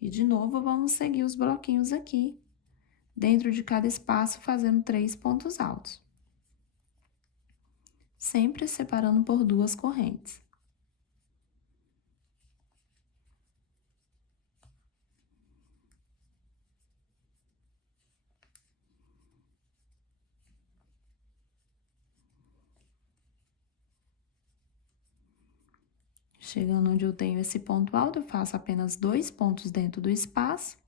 E de novo, vamos seguir os bloquinhos aqui, dentro de cada espaço, fazendo 3 pontos altos. Sempre separando por 2 correntes. Chegando onde eu tenho esse ponto alto, eu faço apenas 2 pontos dentro do espaço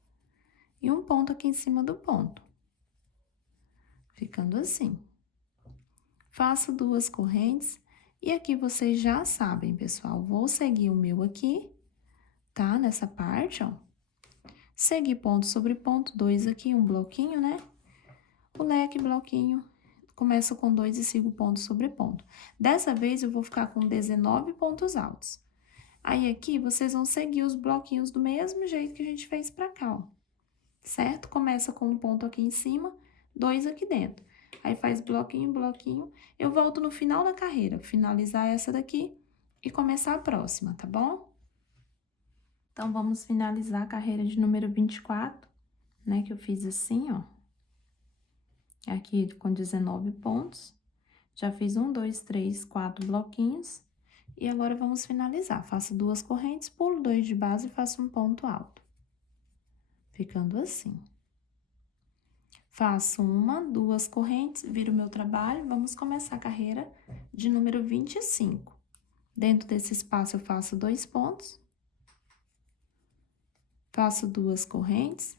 e um ponto aqui em cima do ponto. Ficando assim. Faço 2 correntes e aqui vocês já sabem, pessoal, vou seguir o meu aqui, tá? Nessa parte, ó. Seguir ponto sobre ponto, 2 aqui, um bloquinho, né? O leque, bloquinho, começo com 2 e sigo ponto sobre ponto. Dessa vez, eu vou ficar com 19 pontos altos. Aí, aqui, vocês vão seguir os bloquinhos do mesmo jeito que a gente fez pra cá, ó. certo? Começa com um ponto aqui em cima, 2 aqui dentro. Aí, faz bloquinho, bloquinho. Eu volto no final da carreira, finalizar essa daqui e começar a próxima, tá bom? Então, vamos finalizar a carreira de número 24, né? Que eu fiz assim, ó. Aqui com 19 pontos. Já fiz 1, 2, 3, 4 bloquinhos. E agora, vamos finalizar. Faço 2 correntes, pulo 2 de base e faço um ponto alto. Ficando assim. Faço 1, 2 correntes, viro meu trabalho, vamos começar a carreira de número 25. Dentro desse espaço, eu faço 2 pontos. Faço 2 correntes,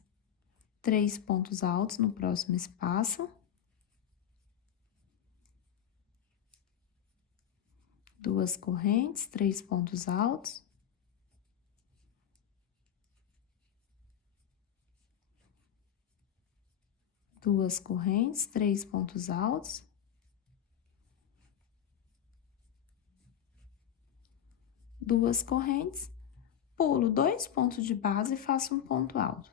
3 pontos altos no próximo espaço. 2 correntes, 3 pontos altos. Duas correntes, 3 pontos altos. Duas correntes, pulo 2 pontos de base e faço um ponto alto.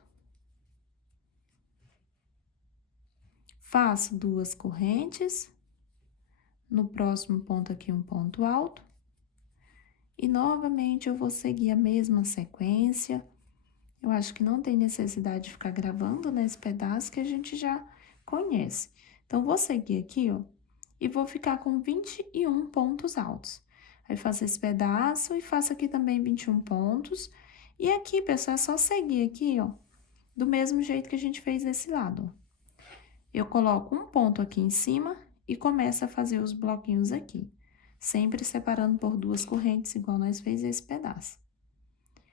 Faço 2 correntes, no próximo ponto aqui um ponto alto. E novamente eu vou seguir a mesma sequência. Eu acho que não tem necessidade de ficar gravando nesse pedaço que a gente já conhece. Então, vou seguir aqui, ó, e vou ficar com 21 pontos altos. Aí, faço esse pedaço e faço aqui também 21 pontos. E aqui, pessoal, é só seguir aqui, ó, do mesmo jeito que a gente fez desse lado, ó. Eu coloco um ponto aqui em cima e começo a fazer os bloquinhos aqui. Sempre separando por 2 correntes, igual nós fez esse pedaço.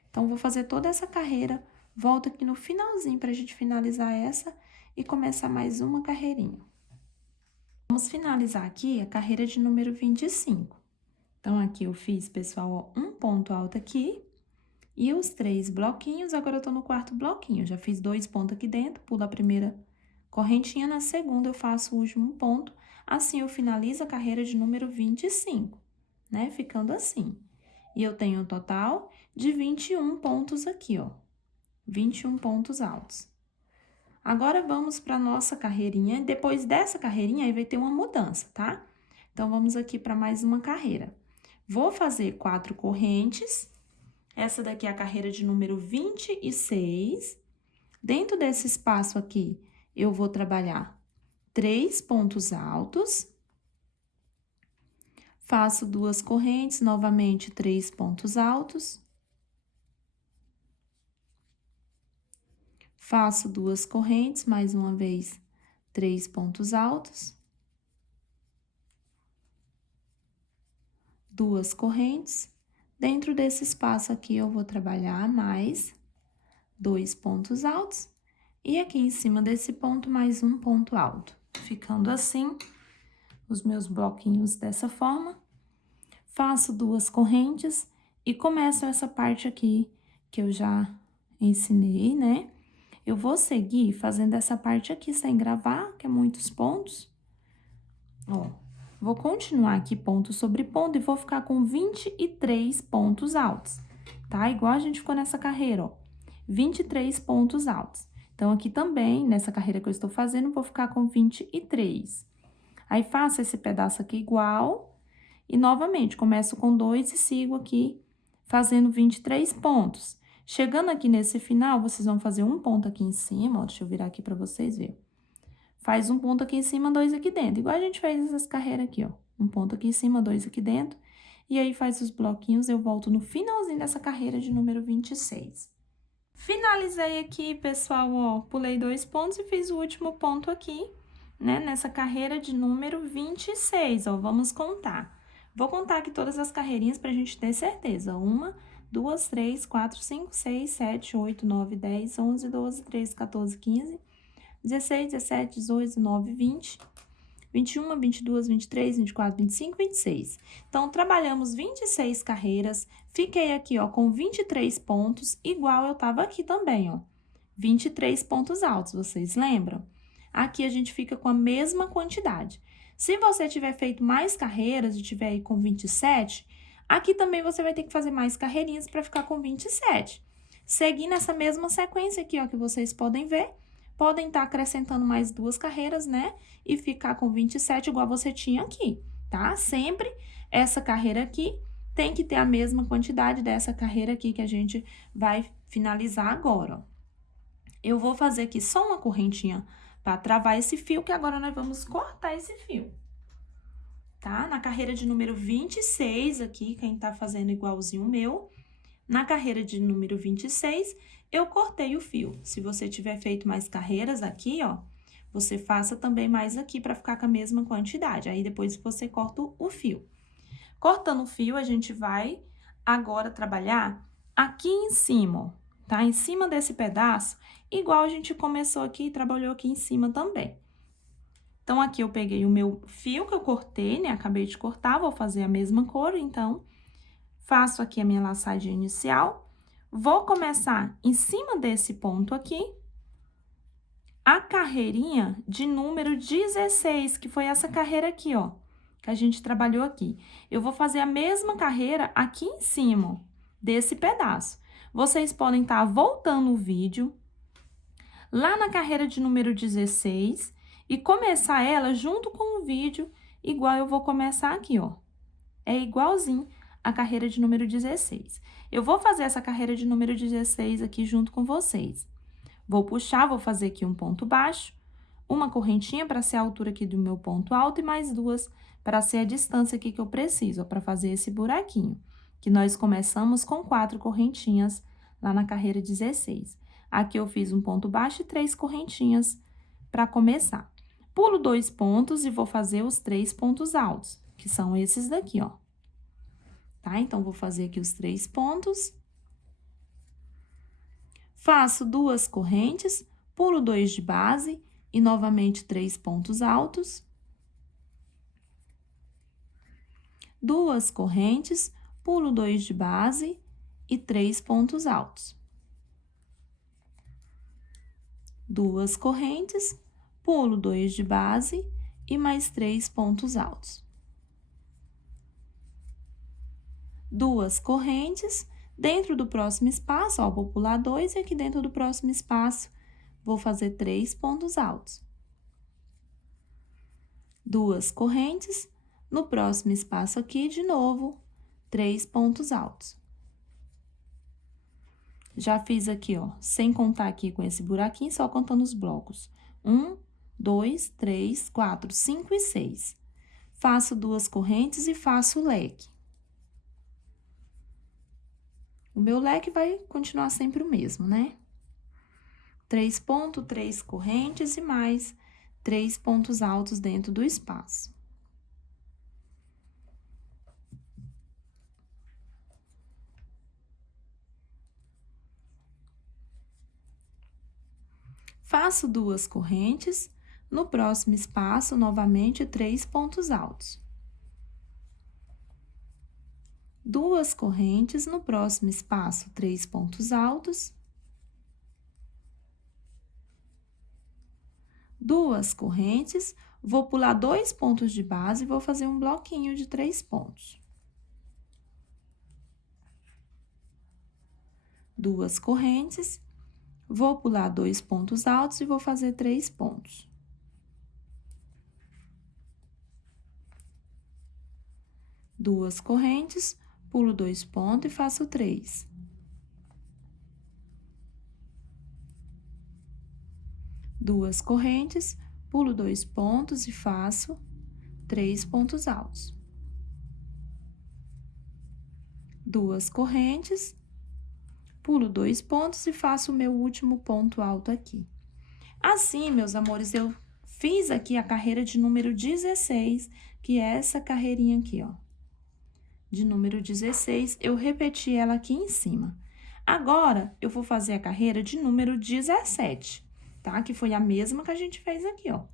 Então, vou fazer toda essa carreira, volto aqui no finalzinho pra gente finalizar essa e começar mais uma carreirinha. Vamos finalizar aqui a carreira de número 25. Então, aqui eu fiz, pessoal, ó, um ponto alto aqui e os 3 bloquinhos. Agora, eu tô no 4º bloquinho. Já fiz 2 pontos aqui dentro, pulo a primeira correntinha, na segunda eu faço o último ponto. Assim, eu finalizo a carreira de número 25, né? Ficando assim. E eu tenho um total de 21 pontos aqui, ó. 21 pontos altos. Agora, vamos para nossa carreirinha. Depois dessa carreirinha, aí vai ter uma mudança, tá? Então, vamos aqui para mais uma carreira. Vou fazer 4 correntes. Essa daqui é a carreira de número 26. Dentro desse espaço aqui, eu vou trabalhar 3 pontos altos. Faço 2 correntes, novamente 3 pontos altos. Faço 2 correntes, mais uma vez, 3 pontos altos. 2 correntes. Dentro desse espaço aqui, eu vou trabalhar mais 2 pontos altos. E aqui em cima desse ponto, mais um ponto alto. Ficando assim, os meus bloquinhos dessa forma. Faço 2 correntes e começo essa parte aqui que eu já ensinei, né? Eu vou seguir fazendo essa parte aqui sem gravar, que é muitos pontos. Ó, vou continuar aqui ponto sobre ponto e vou ficar com 23 pontos altos, tá? Igual a gente ficou nessa carreira, ó, 23 pontos altos. Então, aqui também, nessa carreira que eu estou fazendo, vou ficar com 23. Aí, faço esse pedaço aqui igual e, novamente, começo com 2 e sigo aqui fazendo 23 pontos. Chegando aqui nesse final, vocês vão fazer um ponto aqui em cima, ó, deixa eu virar aqui pra vocês verem. Faz um ponto aqui em cima, 2 aqui dentro, igual a gente fez essas carreiras aqui, ó. Um ponto aqui em cima, 2 aqui dentro, e aí faz os bloquinhos, eu volto no finalzinho dessa carreira de número 26. Finalizei aqui, pessoal, ó, pulei 2 pontos e fiz o último ponto aqui, né, nessa carreira de número 26, ó, vamos contar. Vou contar aqui todas as carreirinhas pra gente ter certeza. 1, 2, 3, 4, 5, 6, 7, 8, 9, 10, 11, 12, 13, 14, 15, 16, 17, 18, 19, 20, 21, 22, 23, 24, 25, 26. Então, trabalhamos 26 carreiras, fiquei aqui, ó, com 23 pontos, igual eu tava aqui também, ó. 23 pontos altos, vocês lembram? Aqui a gente fica com a mesma quantidade. Se você tiver feito mais carreiras e tiver aí com 27, aqui também você vai ter que fazer mais carreirinhas para ficar com 27. seguir nessa mesma sequência aqui, ó, que vocês podem ver. Podem estar acrescentando mais 2 carreiras, né? E ficar com 27 igual você tinha aqui, tá? Sempre essa carreira aqui tem que ter a mesma quantidade dessa carreira aqui que a gente vai finalizar agora, ó. Eu vou fazer aqui só uma correntinha para travar esse fio, que agora nós vamos cortar esse fio, tá? Na carreira de número 26 aqui, quem tá fazendo igualzinho o meu, na carreira de número 26, eu cortei o fio. Se você tiver feito mais carreiras aqui, ó, você faça também mais aqui para ficar com a mesma quantidade. Aí, depois você corta o fio. Cortando o fio, a gente vai agora trabalhar aqui em cima, ó, tá? Em cima desse pedaço, igual a gente começou aqui e trabalhou aqui em cima também. Então, aqui eu peguei o meu fio que eu cortei, né? Acabei de cortar, vou fazer a mesma cor, então, faço aqui a minha laçadinha inicial. Vou começar em cima desse ponto aqui, a carreirinha de número 16, que foi essa carreira aqui, ó, que a gente trabalhou aqui. Eu vou fazer a mesma carreira aqui em cima, desse pedaço. Vocês podem estar voltando o vídeo lá na carreira de número 16 e começar ela junto com o vídeo, igual eu vou começar aqui, ó. É igualzinho a carreira de número 16. Eu vou fazer essa carreira de número 16 aqui junto com vocês. Vou puxar, vou fazer aqui um ponto baixo, uma correntinha para ser a altura aqui do meu ponto alto e mais 2 para ser a distância aqui que eu preciso, para fazer esse buraquinho, que nós começamos com 4 correntinhas lá na carreira 16. Aqui eu fiz um ponto baixo e 3 correntinhas para começar. Pulo 2 pontos e vou fazer os 3 pontos altos, que são esses daqui, ó. Tá? Então, vou fazer aqui os 3 pontos. Faço 2 correntes, pulo 2 de base e novamente 3 pontos altos. 2 correntes, pulo 2 de base e 3 pontos altos. 2 correntes, pulo 2 de base e mais 3 pontos altos. 2 correntes, dentro do próximo espaço, ó, vou pular 2 e aqui dentro do próximo espaço, vou fazer 3 pontos altos. 2 correntes, no próximo espaço aqui, de novo, 3 pontos altos. Já fiz aqui, ó, sem contar aqui com esse buraquinho, só contando os blocos. 1, 2, 3, 4, 5 e 6. Faço 2 correntes e faço o leque. O meu leque vai continuar sempre o mesmo, né? 3 pontos, 3 correntes e mais 3 pontos altos dentro do espaço. Faço 2 correntes, no próximo espaço, novamente, 3 pontos altos. 2 correntes, no próximo espaço, 3 pontos altos. 2 correntes, vou pular 2 pontos de base e vou fazer um bloquinho de 3 pontos. 2 correntes, vou pular 2 pontos altos e vou fazer 3 pontos. 2 correntes, pulo 2 pontos e faço 3. 2 correntes, pulo 2 pontos e faço 3 pontos altos. 2 correntes, pulo 2 pontos e faço o meu último ponto alto aqui. Assim, meus amores, eu fiz aqui a carreira de número 16, que é essa carreirinha aqui, ó. De número 16, eu repeti ela aqui em cima. Agora, eu vou fazer a carreira de número 17, tá? Que foi a mesma que a gente fez aqui, ó.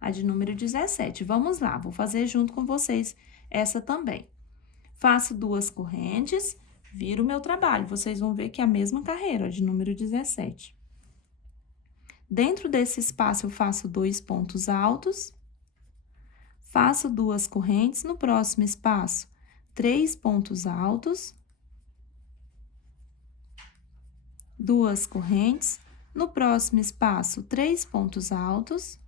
A de número 17. Vamos lá, vou fazer junto com vocês essa também. Faço 2 correntes, viro o meu trabalho. Vocês vão ver que é a mesma carreira, ó, de número 17. Dentro desse espaço, eu faço 2 pontos altos. Faço 2 correntes, no próximo espaço, 3 pontos altos. 2 correntes, no próximo espaço, 3 pontos altos,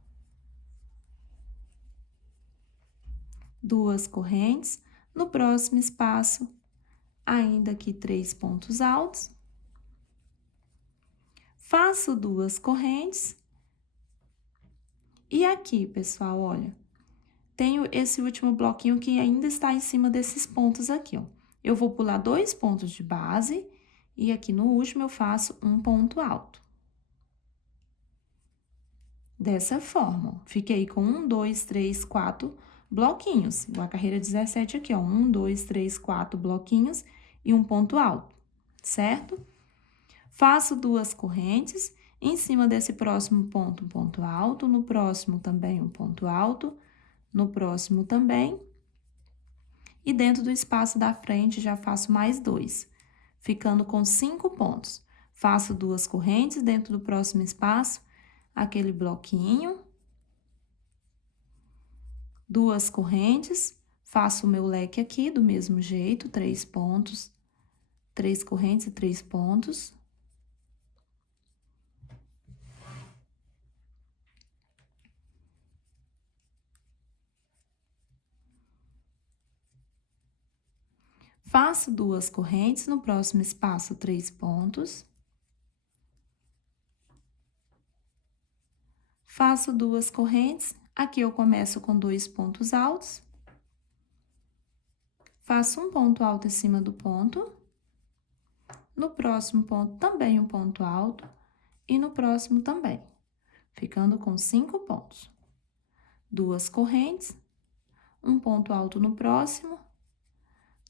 2 correntes, no próximo espaço, ainda aqui 3 pontos altos, faço 2 correntes, e aqui, pessoal, olha, tenho esse último bloquinho que ainda está em cima desses pontos aqui, ó. Eu vou pular 2 pontos de base, e aqui no último eu faço um ponto alto. Dessa forma, fiquei com 1, 2, 3, 4 bloquinhos. Igual a carreira 17 aqui, ó. 1, 2, 3, 4 bloquinhos e um ponto alto, certo? Faço 2 correntes, em cima desse próximo ponto, um ponto alto, no próximo também um ponto alto, no próximo também. E dentro do espaço da frente, já faço mais 2, ficando com 5 pontos. Faço 2 correntes dentro do próximo espaço, aquele bloquinho, 2 correntes, faço o meu leque aqui do mesmo jeito, 3 pontos, 3 correntes e 3 pontos. Faço 2 correntes, no próximo espaço, 3 pontos. Faço 2 correntes, aqui eu começo com 2 pontos altos. Faço um ponto alto em cima do ponto. No próximo ponto, também um ponto alto. E no próximo também, ficando com 5 pontos. 2 correntes, um ponto alto no próximo,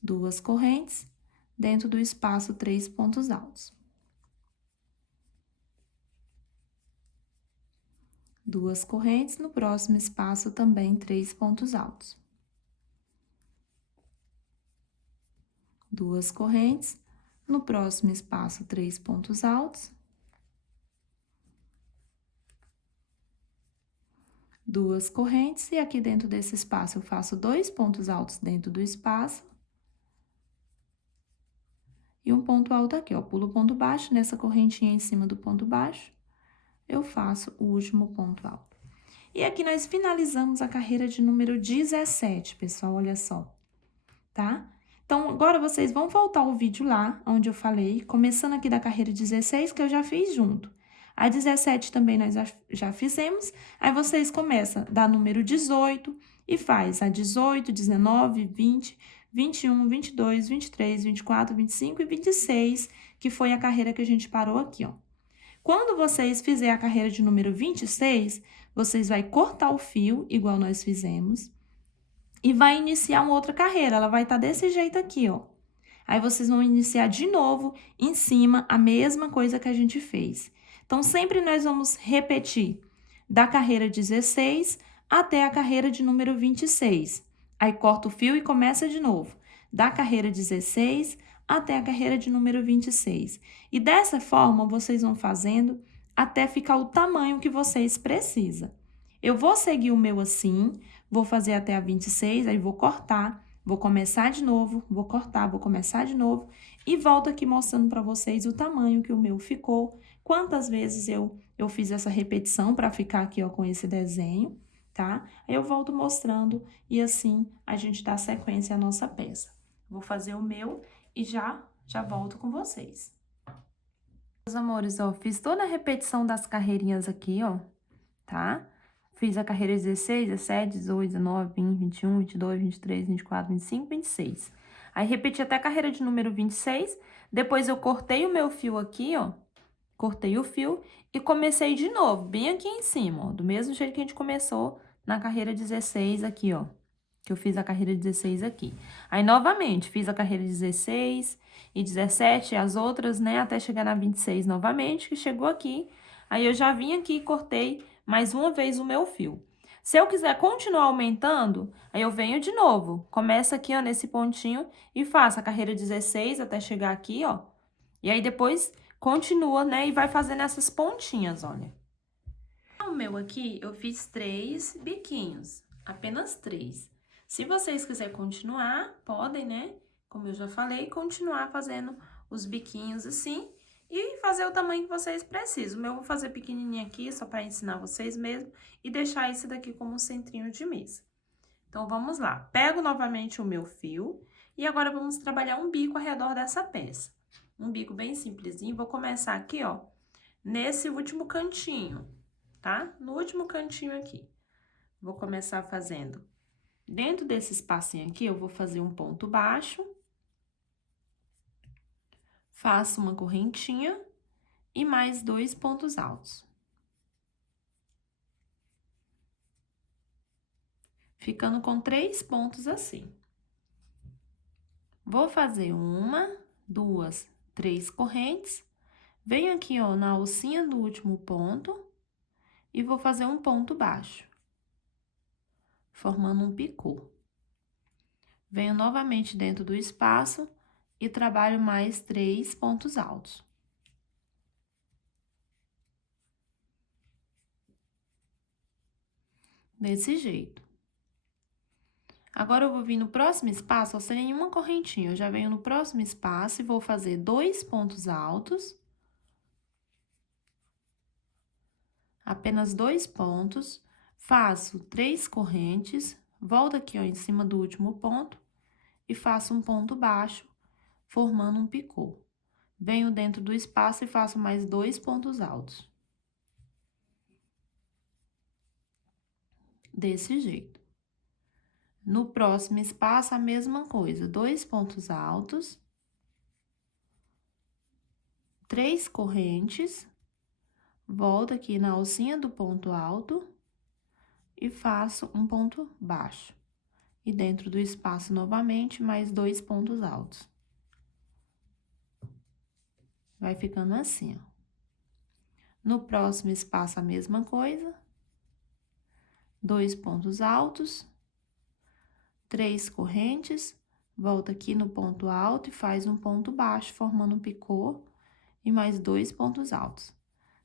2 correntes, dentro do espaço, 3 pontos altos. 2 correntes, no próximo espaço também 3 pontos altos. 2 correntes, no próximo espaço 3 pontos altos. 2 correntes, e aqui dentro desse espaço eu faço 2 pontos altos dentro do espaço. E um ponto alto aqui, ó, pulo o ponto baixo, nessa correntinha em cima do ponto baixo, eu faço o último ponto alto. E aqui nós finalizamos a carreira de número 17, pessoal, olha só, tá? Então, agora vocês vão voltar o vídeo lá, onde eu falei, começando aqui da carreira 16, que eu já fiz junto. A 17 também nós já fizemos, aí vocês começam da número 18 e faz a 18, 19, 20, 21, 22, 23, 24, 25 e 26, que foi a carreira que a gente parou aqui, ó. Quando vocês fizerem a carreira de número 26, vocês vão cortar o fio, igual nós fizemos, e vai iniciar uma outra carreira. Ela vai estar desse jeito aqui, ó. Aí, vocês vão iniciar de novo, em cima, a mesma coisa que a gente fez. Então, sempre nós vamos repetir da carreira 16 até a carreira de número 26. Aí, corta o fio e começa de novo. Da carreira 16 até a carreira de número 26. E dessa forma, vocês vão fazendo até ficar o tamanho que vocês precisam. Eu vou seguir o meu assim, vou fazer até a 26, aí vou cortar, vou começar de novo, vou cortar, vou começar de novo, e volto aqui mostrando para vocês o tamanho que o meu ficou, quantas vezes eu fiz essa repetição para ficar aqui, ó, com esse desenho, tá? Aí eu volto mostrando, e assim a gente dá sequência à nossa peça. Vou fazer o meu e já volto com vocês. Meus amores, ó, fiz toda a repetição das carreirinhas aqui, ó, tá? Fiz a carreira 16, 17, 18, 19, 20, 21, 22, 23, 24, 25, 26. Aí, repeti até a carreira de número 26. Depois, eu cortei o meu fio aqui, ó. Cortei o fio e comecei de novo, bem aqui em cima, ó. Do mesmo jeito que a gente começou na carreira 16 aqui, ó. Que eu fiz a carreira 16 aqui. Aí, novamente, fiz a carreira 16 e 17, as outras, né? Até chegar na 26 novamente, que chegou aqui. Aí, eu já vim aqui e cortei mais uma vez o meu fio. Se eu quiser continuar aumentando, aí eu venho de novo. Começa aqui, ó, nesse pontinho e faço a carreira 16 até chegar aqui, ó. E aí, depois, continua, né? E vai fazendo essas pontinhas, olha. O meu aqui, eu fiz 3 biquinhos. Apenas 3. Se vocês quiserem continuar, podem, né? Como eu já falei, continuar fazendo os biquinhos assim. E fazer o tamanho que vocês precisam. Eu vou fazer pequenininho aqui, só para ensinar vocês mesmo, e deixar esse daqui como um centrinho de mesa. Então, vamos lá. Pego novamente o meu fio e agora vamos trabalhar um bico ao redor dessa peça. Um bico bem simplesinho. Vou começar aqui, ó, nesse último cantinho, tá? No último cantinho aqui. Vou começar fazendo. Dentro desse espacinho aqui, eu vou fazer um ponto baixo. Faço uma correntinha e mais 2 pontos altos. Ficando com 3 pontos assim. Vou fazer 1, 2, 3 correntes. Venho aqui, ó, na alcinha do último ponto e vou fazer um ponto baixo, formando um picô. Venho novamente dentro do espaço e trabalho mais 3 pontos altos. Desse jeito. Agora, eu vou vir no próximo espaço, ó, sem nenhuma correntinha. Eu já venho no próximo espaço e vou fazer 2 pontos altos. Apenas 2 pontos. Faço 3 correntes, volto aqui, ó, em cima do último ponto e faço um ponto baixo, formando um picô. Venho dentro do espaço e faço mais 2 pontos altos. Desse jeito. No próximo espaço, a mesma coisa, 2 pontos altos, 3 correntes, volto aqui na alcinha do ponto alto e faço um ponto baixo. E dentro do espaço, novamente, mais 2 pontos altos. Vai ficando assim, ó. No próximo espaço, a mesma coisa, 2 pontos altos, 3 correntes, volta aqui no ponto alto e faz um ponto baixo, formando um picô e mais 2 pontos altos.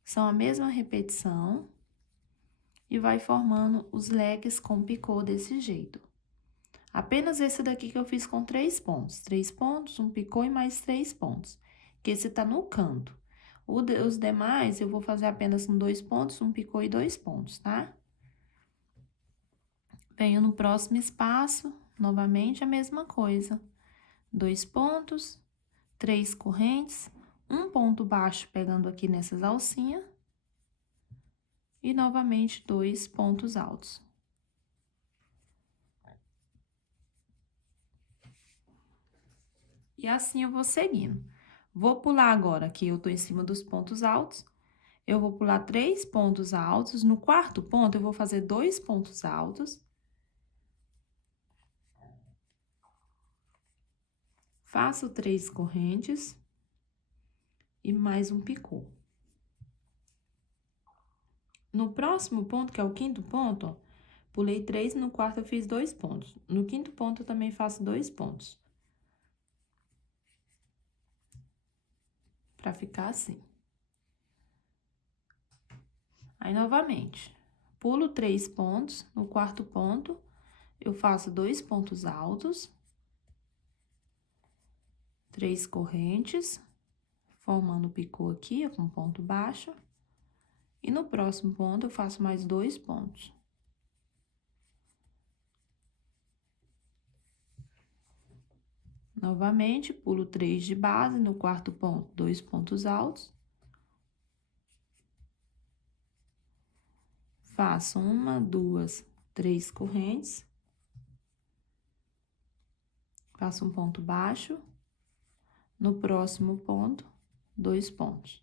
São a mesma repetição e vai formando os leques com picô desse jeito. Apenas esse daqui que eu fiz com 3 pontos. 3 pontos, um picô e mais 3 pontos, que esse tá no canto. Os demais, eu vou fazer apenas com 2 pontos, um picô e 2 pontos, tá? Venho no próximo espaço, novamente a mesma coisa. 2 pontos, 3 correntes, um ponto baixo pegando aqui nessas alcinhas. E novamente 2 pontos altos. E assim eu vou seguindo. Vou pular agora, aqui eu tô em cima dos pontos altos. Eu vou pular 3 pontos altos. No quarto ponto, eu vou fazer 2 pontos altos. Faço 3 correntes e mais um picô. No próximo ponto, que é o quinto ponto, ó, pulei 3, no quarto eu fiz 2 pontos. No quinto ponto, eu também faço 2 pontos. Pra ficar assim. Aí, novamente, pulo 3 pontos, no quarto ponto, eu faço 2 pontos altos. 3 correntes, formando o picô aqui, com ponto baixo. E no próximo ponto, eu faço mais 2 pontos. Novamente, pulo 3 de base, no quarto ponto, 2 pontos altos. Faço 1, 2, 3 correntes. Faço um ponto baixo. No próximo ponto, 2 pontos.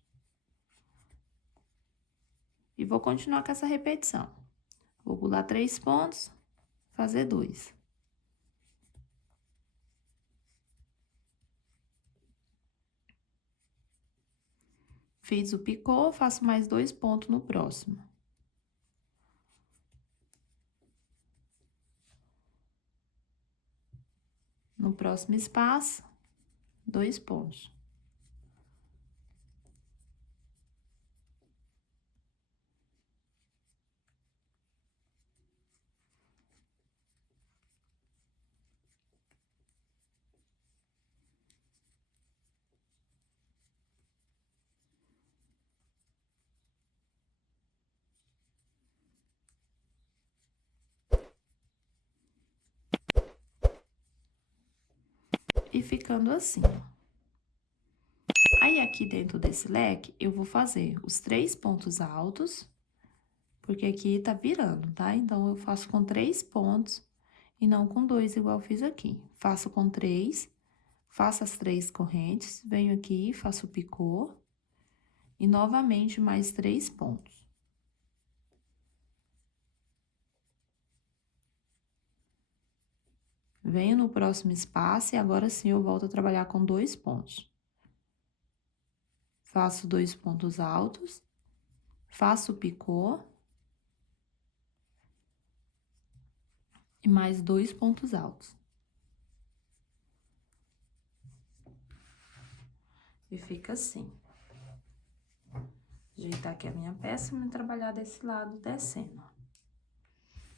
E vou continuar com essa repetição. Vou pular 3 pontos, fazer 2. Fiz o picô, faço mais 2 pontos no próximo. No próximo espaço, 2 pontos. e ficando assim, ó. Aí, aqui dentro desse leque, eu vou fazer os 3 pontos altos, porque aqui tá virando, tá? Então, eu faço com 3 pontos e não com 2, igual eu fiz aqui. Faço com 3, faço as 3 correntes, venho aqui, faço o picô e novamente mais 3 pontos. Venho no próximo espaço e agora sim eu volto a trabalhar com 2 pontos. Faço 2 pontos altos, faço o picô e mais 2 pontos altos. E fica assim. Ajeitar aqui a minha peça e trabalhar desse lado descendo.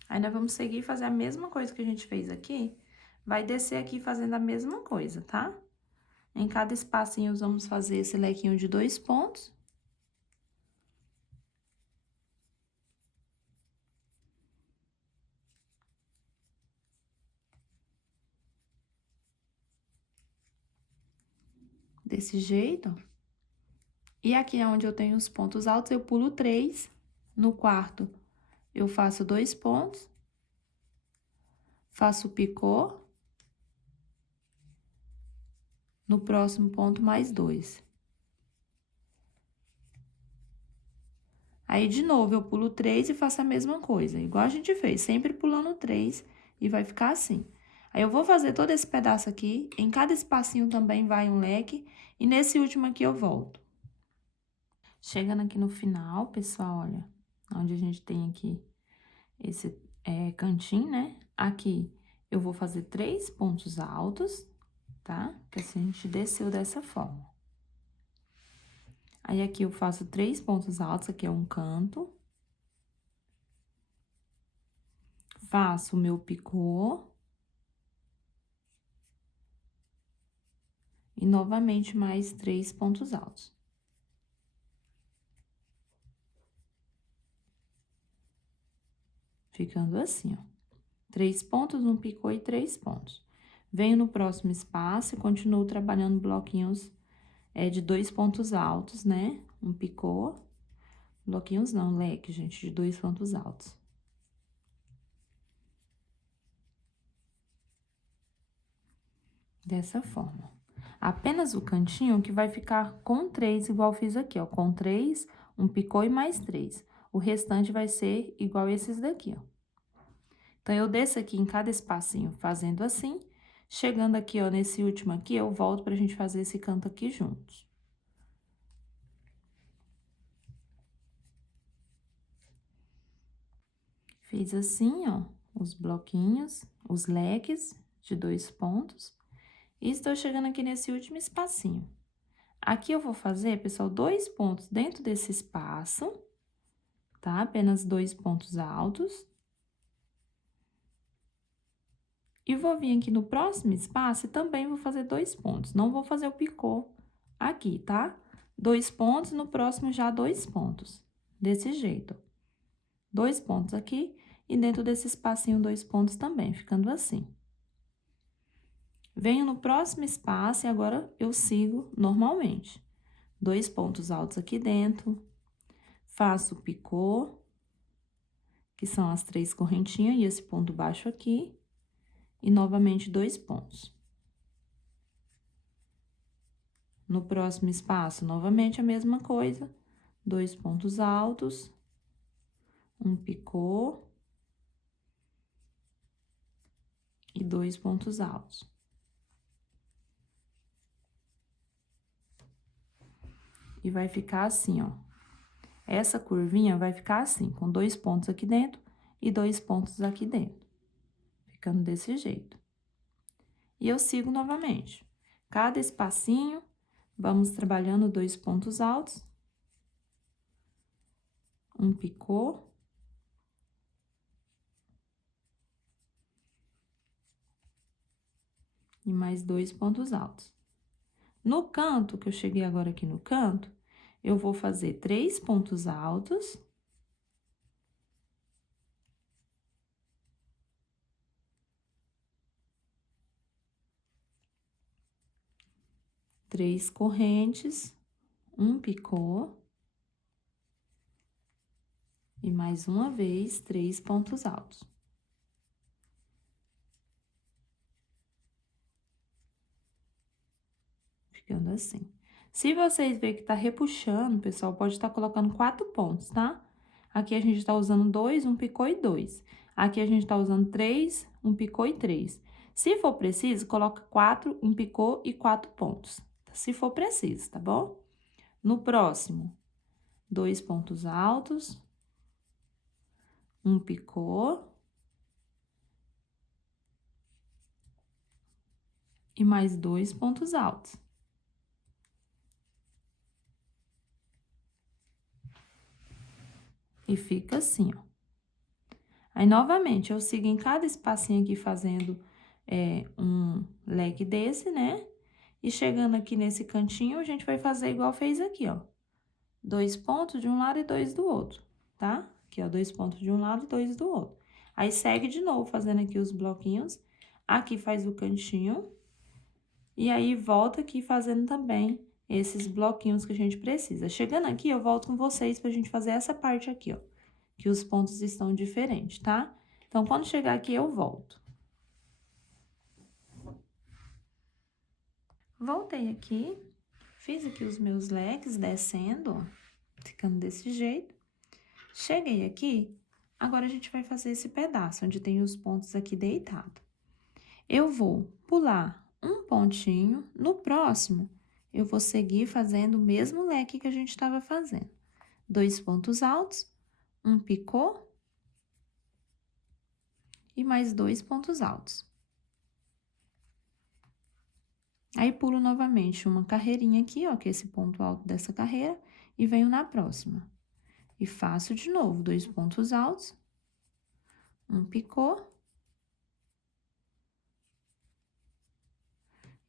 Aí, nós vamos seguir e fazer a mesma coisa que a gente fez aqui. Vai descer aqui fazendo a mesma coisa, tá? Em cada espacinho, vamos fazer esse lequinho de 2 pontos. Desse jeito. E aqui é onde eu tenho os pontos altos, eu pulo 3. No quarto, eu faço 2 pontos. Faço o picô. No próximo ponto, mais 2. Aí, de novo, eu pulo 3 e faço a mesma coisa, igual a gente fez, sempre pulando 3 e vai ficar assim. Aí, eu vou fazer todo esse pedaço aqui, em cada espacinho também vai um leque, e nesse último aqui eu volto. Chegando aqui no final, pessoal, olha, onde a gente tem aqui esse cantinho, né? Aqui, eu vou fazer 3 pontos altos, tá? Que assim, a gente desceu dessa forma. Aí, aqui eu faço 3 pontos altos, aqui é um canto. Faço o meu picô. E novamente, mais 3 pontos altos. Ficando assim, ó. 3 pontos, um picô e 3 pontos. Venho no próximo espaço e continuo trabalhando bloquinhos de 2 pontos altos, né? Um picô. Bloquinhos não, leque, gente, de 2 pontos altos. Dessa forma. Apenas o cantinho que vai ficar com 3, igual eu fiz aqui, ó. Com 3, um picô e mais 3. O restante vai ser igual esses daqui, ó. Então, eu desço aqui em cada espacinho fazendo assim. Chegando aqui, ó, nesse último aqui, eu volto pra gente fazer esse canto aqui juntos. Fiz assim, ó, os bloquinhos, os leques de 2 pontos. E estou chegando aqui nesse último espacinho. Aqui eu vou fazer, pessoal, 2 pontos dentro desse espaço, tá? Apenas 2 pontos altos. E vou vir aqui no próximo espaço e também vou fazer 2 pontos. Não vou fazer o picô aqui, tá? 2 pontos, no próximo já 2 pontos. Desse jeito. 2 pontos aqui e dentro desse espacinho 2 pontos também, ficando assim. Venho no próximo espaço e agora eu sigo normalmente. 2 pontos altos aqui dentro. Faço o picô, que são as 3 correntinhas e esse ponto baixo aqui. E novamente 2 pontos. No próximo espaço, novamente a mesma coisa. 2 pontos altos. Um picô. E 2 pontos altos. E vai ficar assim, ó. Essa curvinha vai ficar assim, com 2 pontos aqui dentro e 2 pontos aqui dentro. Ficando desse jeito. E eu sigo novamente. Cada espacinho, vamos trabalhando 2 pontos altos. Um picô. E mais 2 pontos altos. No canto, que eu cheguei agora aqui no canto, eu vou fazer 3 pontos altos. 3 correntes, um picô. E mais uma vez, 3 pontos altos. Ficando assim. Se vocês verem que tá repuxando, pessoal, pode estar colocando 4 pontos, tá? Aqui a gente tá usando 2, um picô e 2. Aqui a gente tá usando 3, um picô e 3. Se for preciso, coloca 4, um picô e 4 pontos. Se for preciso, tá bom? No próximo, 2 pontos altos, um picô e mais 2 pontos altos. E fica assim, ó. Aí, novamente, eu sigo em cada espacinho aqui fazendo um leque desse, né? E chegando aqui nesse cantinho, a gente vai fazer igual fez aqui, ó. 2 pontos de um lado e 2 do outro, tá? Aqui, ó, 2 pontos de um lado e 2 do outro. Aí, segue de novo fazendo aqui os bloquinhos. Aqui faz o cantinho. E aí, volta aqui fazendo também esses bloquinhos que a gente precisa. Chegando aqui, eu volto com vocês pra gente fazer essa parte aqui, ó. Que os pontos estão diferentes, tá? Então, quando chegar aqui, eu volto. Voltei aqui, fiz aqui os meus leques descendo, ó, ficando desse jeito. Cheguei aqui, agora a gente vai fazer esse pedaço, onde tem os pontos aqui deitado. Eu vou pular um pontinho, no próximo, eu vou seguir fazendo o mesmo leque que a gente estava fazendo. 2 pontos altos, um picô e mais 2 pontos altos. Aí, pulo novamente uma carreirinha aqui, ó, que é esse ponto alto dessa carreira, e venho na próxima. E faço de novo 2 pontos altos, um picô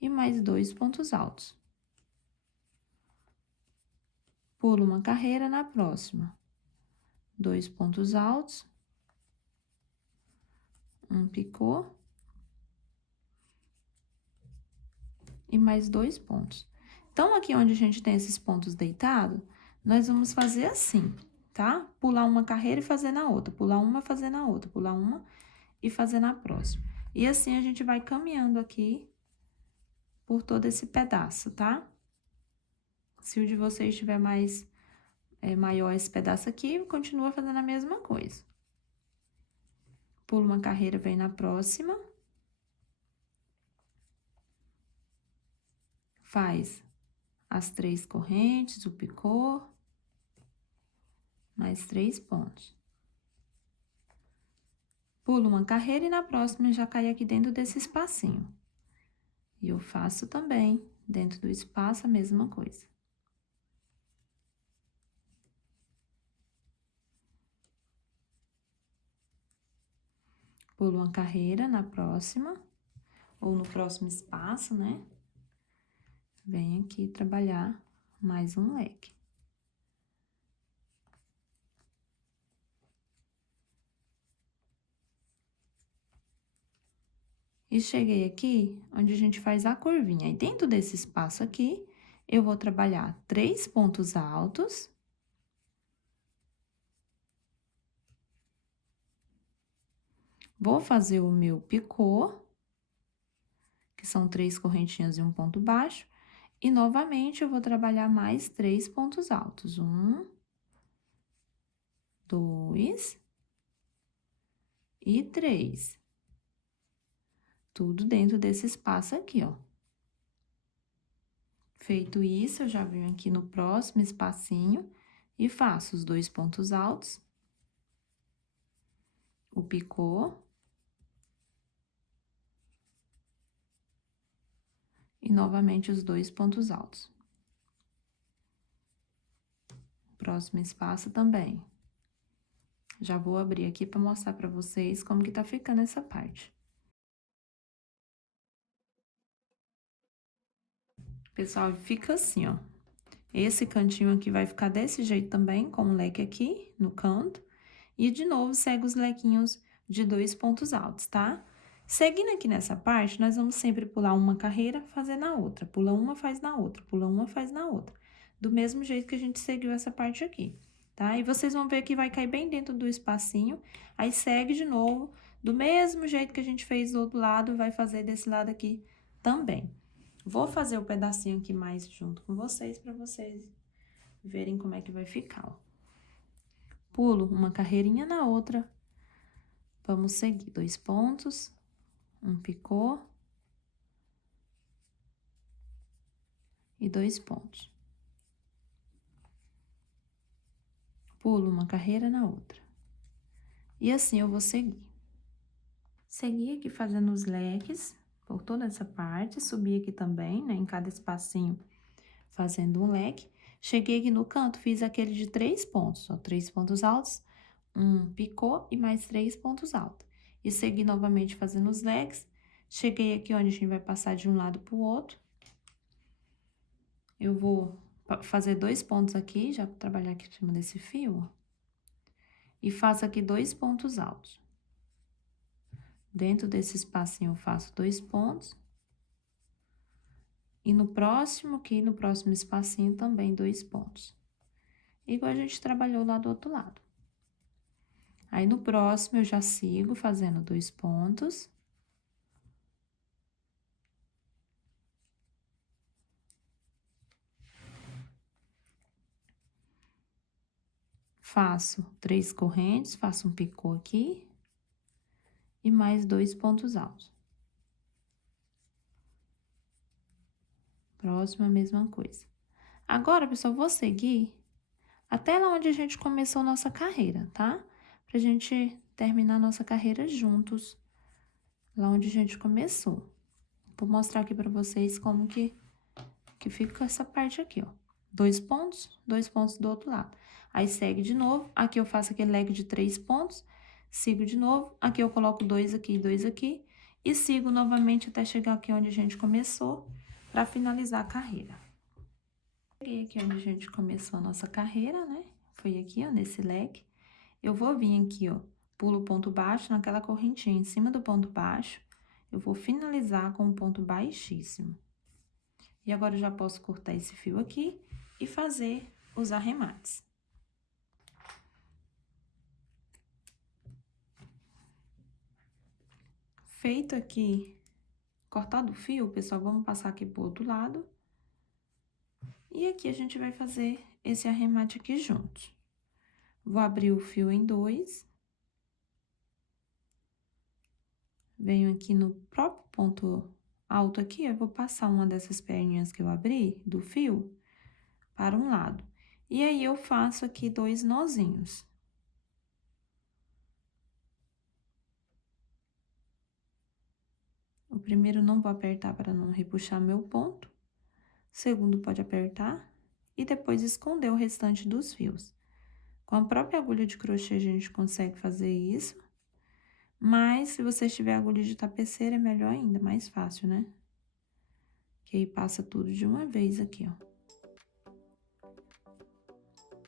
e mais 2 pontos altos. Pulo uma carreira na próxima. 2 pontos altos, um picô e mais 2 pontos. Então, aqui onde a gente tem esses pontos deitados, nós vamos fazer assim, tá? Pular uma carreira e fazer na outra, pular uma, fazer na outra, pular uma e fazer na próxima. E assim a gente vai caminhando aqui por todo esse pedaço, tá? Se o de vocês estiver mais maior esse pedaço aqui, continua fazendo a mesma coisa. Pula uma carreira, vem na próxima. Faz as 3 correntes, o picô, mais 3 pontos. Pulo uma carreira e na próxima já cai aqui dentro desse espacinho. E eu faço também, dentro do espaço, a mesma coisa. Pulo uma carreira na próxima, ou no próximo espaço, né? Venho aqui trabalhar mais um leque. E cheguei aqui, onde a gente faz a curvinha. E dentro desse espaço aqui, eu vou trabalhar 3 pontos altos. Vou fazer o meu picô, que são 3 correntinhas e um ponto baixo. E, novamente, eu vou trabalhar mais 3 pontos altos. 1, 2 e 3. Tudo dentro desse espaço aqui, ó. Feito isso, eu já venho aqui no próximo espacinho e faço os 2 pontos altos, o picô e novamente os 2 pontos altos. Próximo espaço também. Já vou abrir aqui para mostrar para vocês como que tá ficando essa parte. Pessoal, fica assim, ó. Esse cantinho aqui vai ficar desse jeito também, com o leque aqui no canto. E, de novo, segue os lequinhos de 2 pontos altos, tá? Seguindo aqui nessa parte, nós vamos sempre pular uma carreira, fazer na outra. Pula uma, faz na outra. Pula uma, faz na outra. Do mesmo jeito que a gente seguiu essa parte aqui, tá? E vocês vão ver que vai cair bem dentro do espacinho. Aí, segue de novo. Do mesmo jeito que a gente fez do outro lado, vai fazer desse lado aqui também. Vou fazer o pedacinho aqui mais junto com vocês, para vocês verem como é que vai ficar, ó. Pulo uma carreirinha na outra. Vamos seguir 2 pontos. Um picô. E 2 pontos. Pulo uma carreira na outra. E assim eu vou seguir. Segui aqui fazendo os leques por toda essa parte. Subi aqui também, né? Em cada espacinho, fazendo um leque. Cheguei aqui no canto, fiz aquele de 3 pontos, ó. 3 pontos altos, um picô e mais 3 pontos altos. E segui novamente fazendo os leques. Cheguei aqui onde a gente vai passar de um lado pro outro. Eu vou fazer 2 pontos aqui, já vou trabalhar aqui em cima desse fio, ó. E faço aqui 2 pontos altos. Dentro desse espacinho eu faço 2 pontos. E no próximo espacinho também 2 pontos. Igual a gente trabalhou lá do outro lado. Aí, no próximo, eu já sigo fazendo 2 pontos. Faço 3 correntes, faço um picô aqui. E mais 2 pontos altos. Próximo, a mesma coisa. Agora, pessoal, vou seguir até lá onde a gente começou a nossa carreira, tá? Pra gente terminar a nossa carreira juntos, lá onde a gente começou. Vou mostrar aqui pra vocês como que fica essa parte aqui, ó. 2 pontos do outro lado. Aí, segue de novo. Aqui eu faço aquele leque de 3 pontos. Sigo de novo. Aqui eu coloco 2 aqui e 2 aqui. E sigo novamente até chegar aqui onde a gente começou, pra finalizar a carreira. Cheguei aqui onde a gente começou a nossa carreira, né? Foi aqui, ó, nesse leque. Eu vou vir aqui, ó, pulo o ponto baixo naquela correntinha em cima do ponto baixo. Eu vou finalizar com um ponto baixíssimo. E agora eu já posso cortar esse fio aqui e fazer os arremates. Feito aqui, cortado o fio, pessoal, vamos passar aqui pro outro lado. E aqui a gente vai fazer esse arremate aqui juntos. Vou abrir o fio em 2. Venho aqui no próprio ponto alto aqui, eu vou passar uma dessas perninhas que eu abri do fio para um lado. E aí, eu faço aqui 2 nozinhos. O primeiro não vou apertar para não repuxar meu ponto. O segundo pode apertar e depois esconder o restante dos fios. Com a própria agulha de crochê a gente consegue fazer isso. Mas, se você tiver agulha de tapeceira, é melhor ainda, mais fácil, né? Que aí passa tudo de uma vez aqui, ó.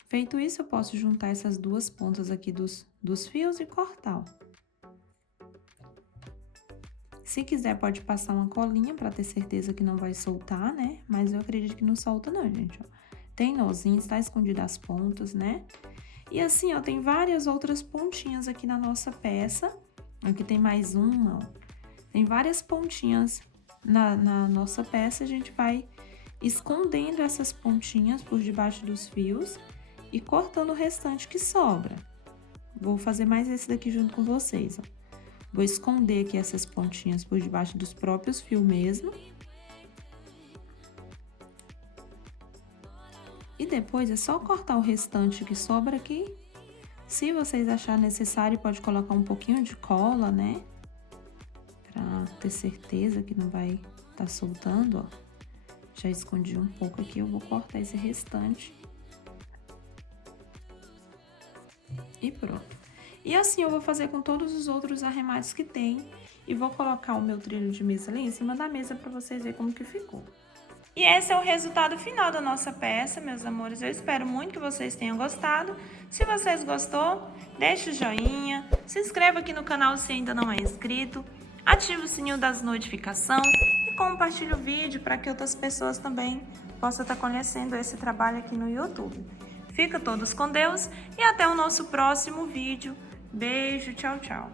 Feito isso, eu posso juntar essas 2 pontas aqui dos fios e cortar, ó. Se quiser, pode passar uma colinha pra ter certeza que não vai soltar, né? Mas eu acredito que não solta não, gente, ó. Tem nozinho, está escondido as pontas, né? E assim, ó, tem várias outras pontinhas aqui na nossa peça. Aqui tem mais uma, ó. Tem várias pontinhas na nossa peça. A gente vai escondendo essas pontinhas por debaixo dos fios e cortando o restante que sobra. Vou fazer mais esse daqui junto com vocês, ó. Vou esconder aqui essas pontinhas por debaixo dos próprios fios mesmo. E depois é só cortar o restante que sobra aqui. Se vocês acharem necessário, pode colocar um pouquinho de cola, né? Pra ter certeza que não vai tá soltando, ó. Já escondi um pouco aqui, eu vou cortar esse restante. E pronto. E assim eu vou fazer com todos os outros arremates que tem. E vou colocar o meu trilho de mesa ali em cima da mesa pra vocês verem como que ficou. E esse é o resultado final da nossa peça, meus amores. Eu espero muito que vocês tenham gostado. Se vocês gostou, deixa o joinha, se inscreva aqui no canal se ainda não é inscrito. Ative o sininho das notificações e compartilhe o vídeo para que outras pessoas também possam estar conhecendo esse trabalho aqui no YouTube. Fica todos com Deus e até o nosso próximo vídeo. Beijo, tchau, tchau.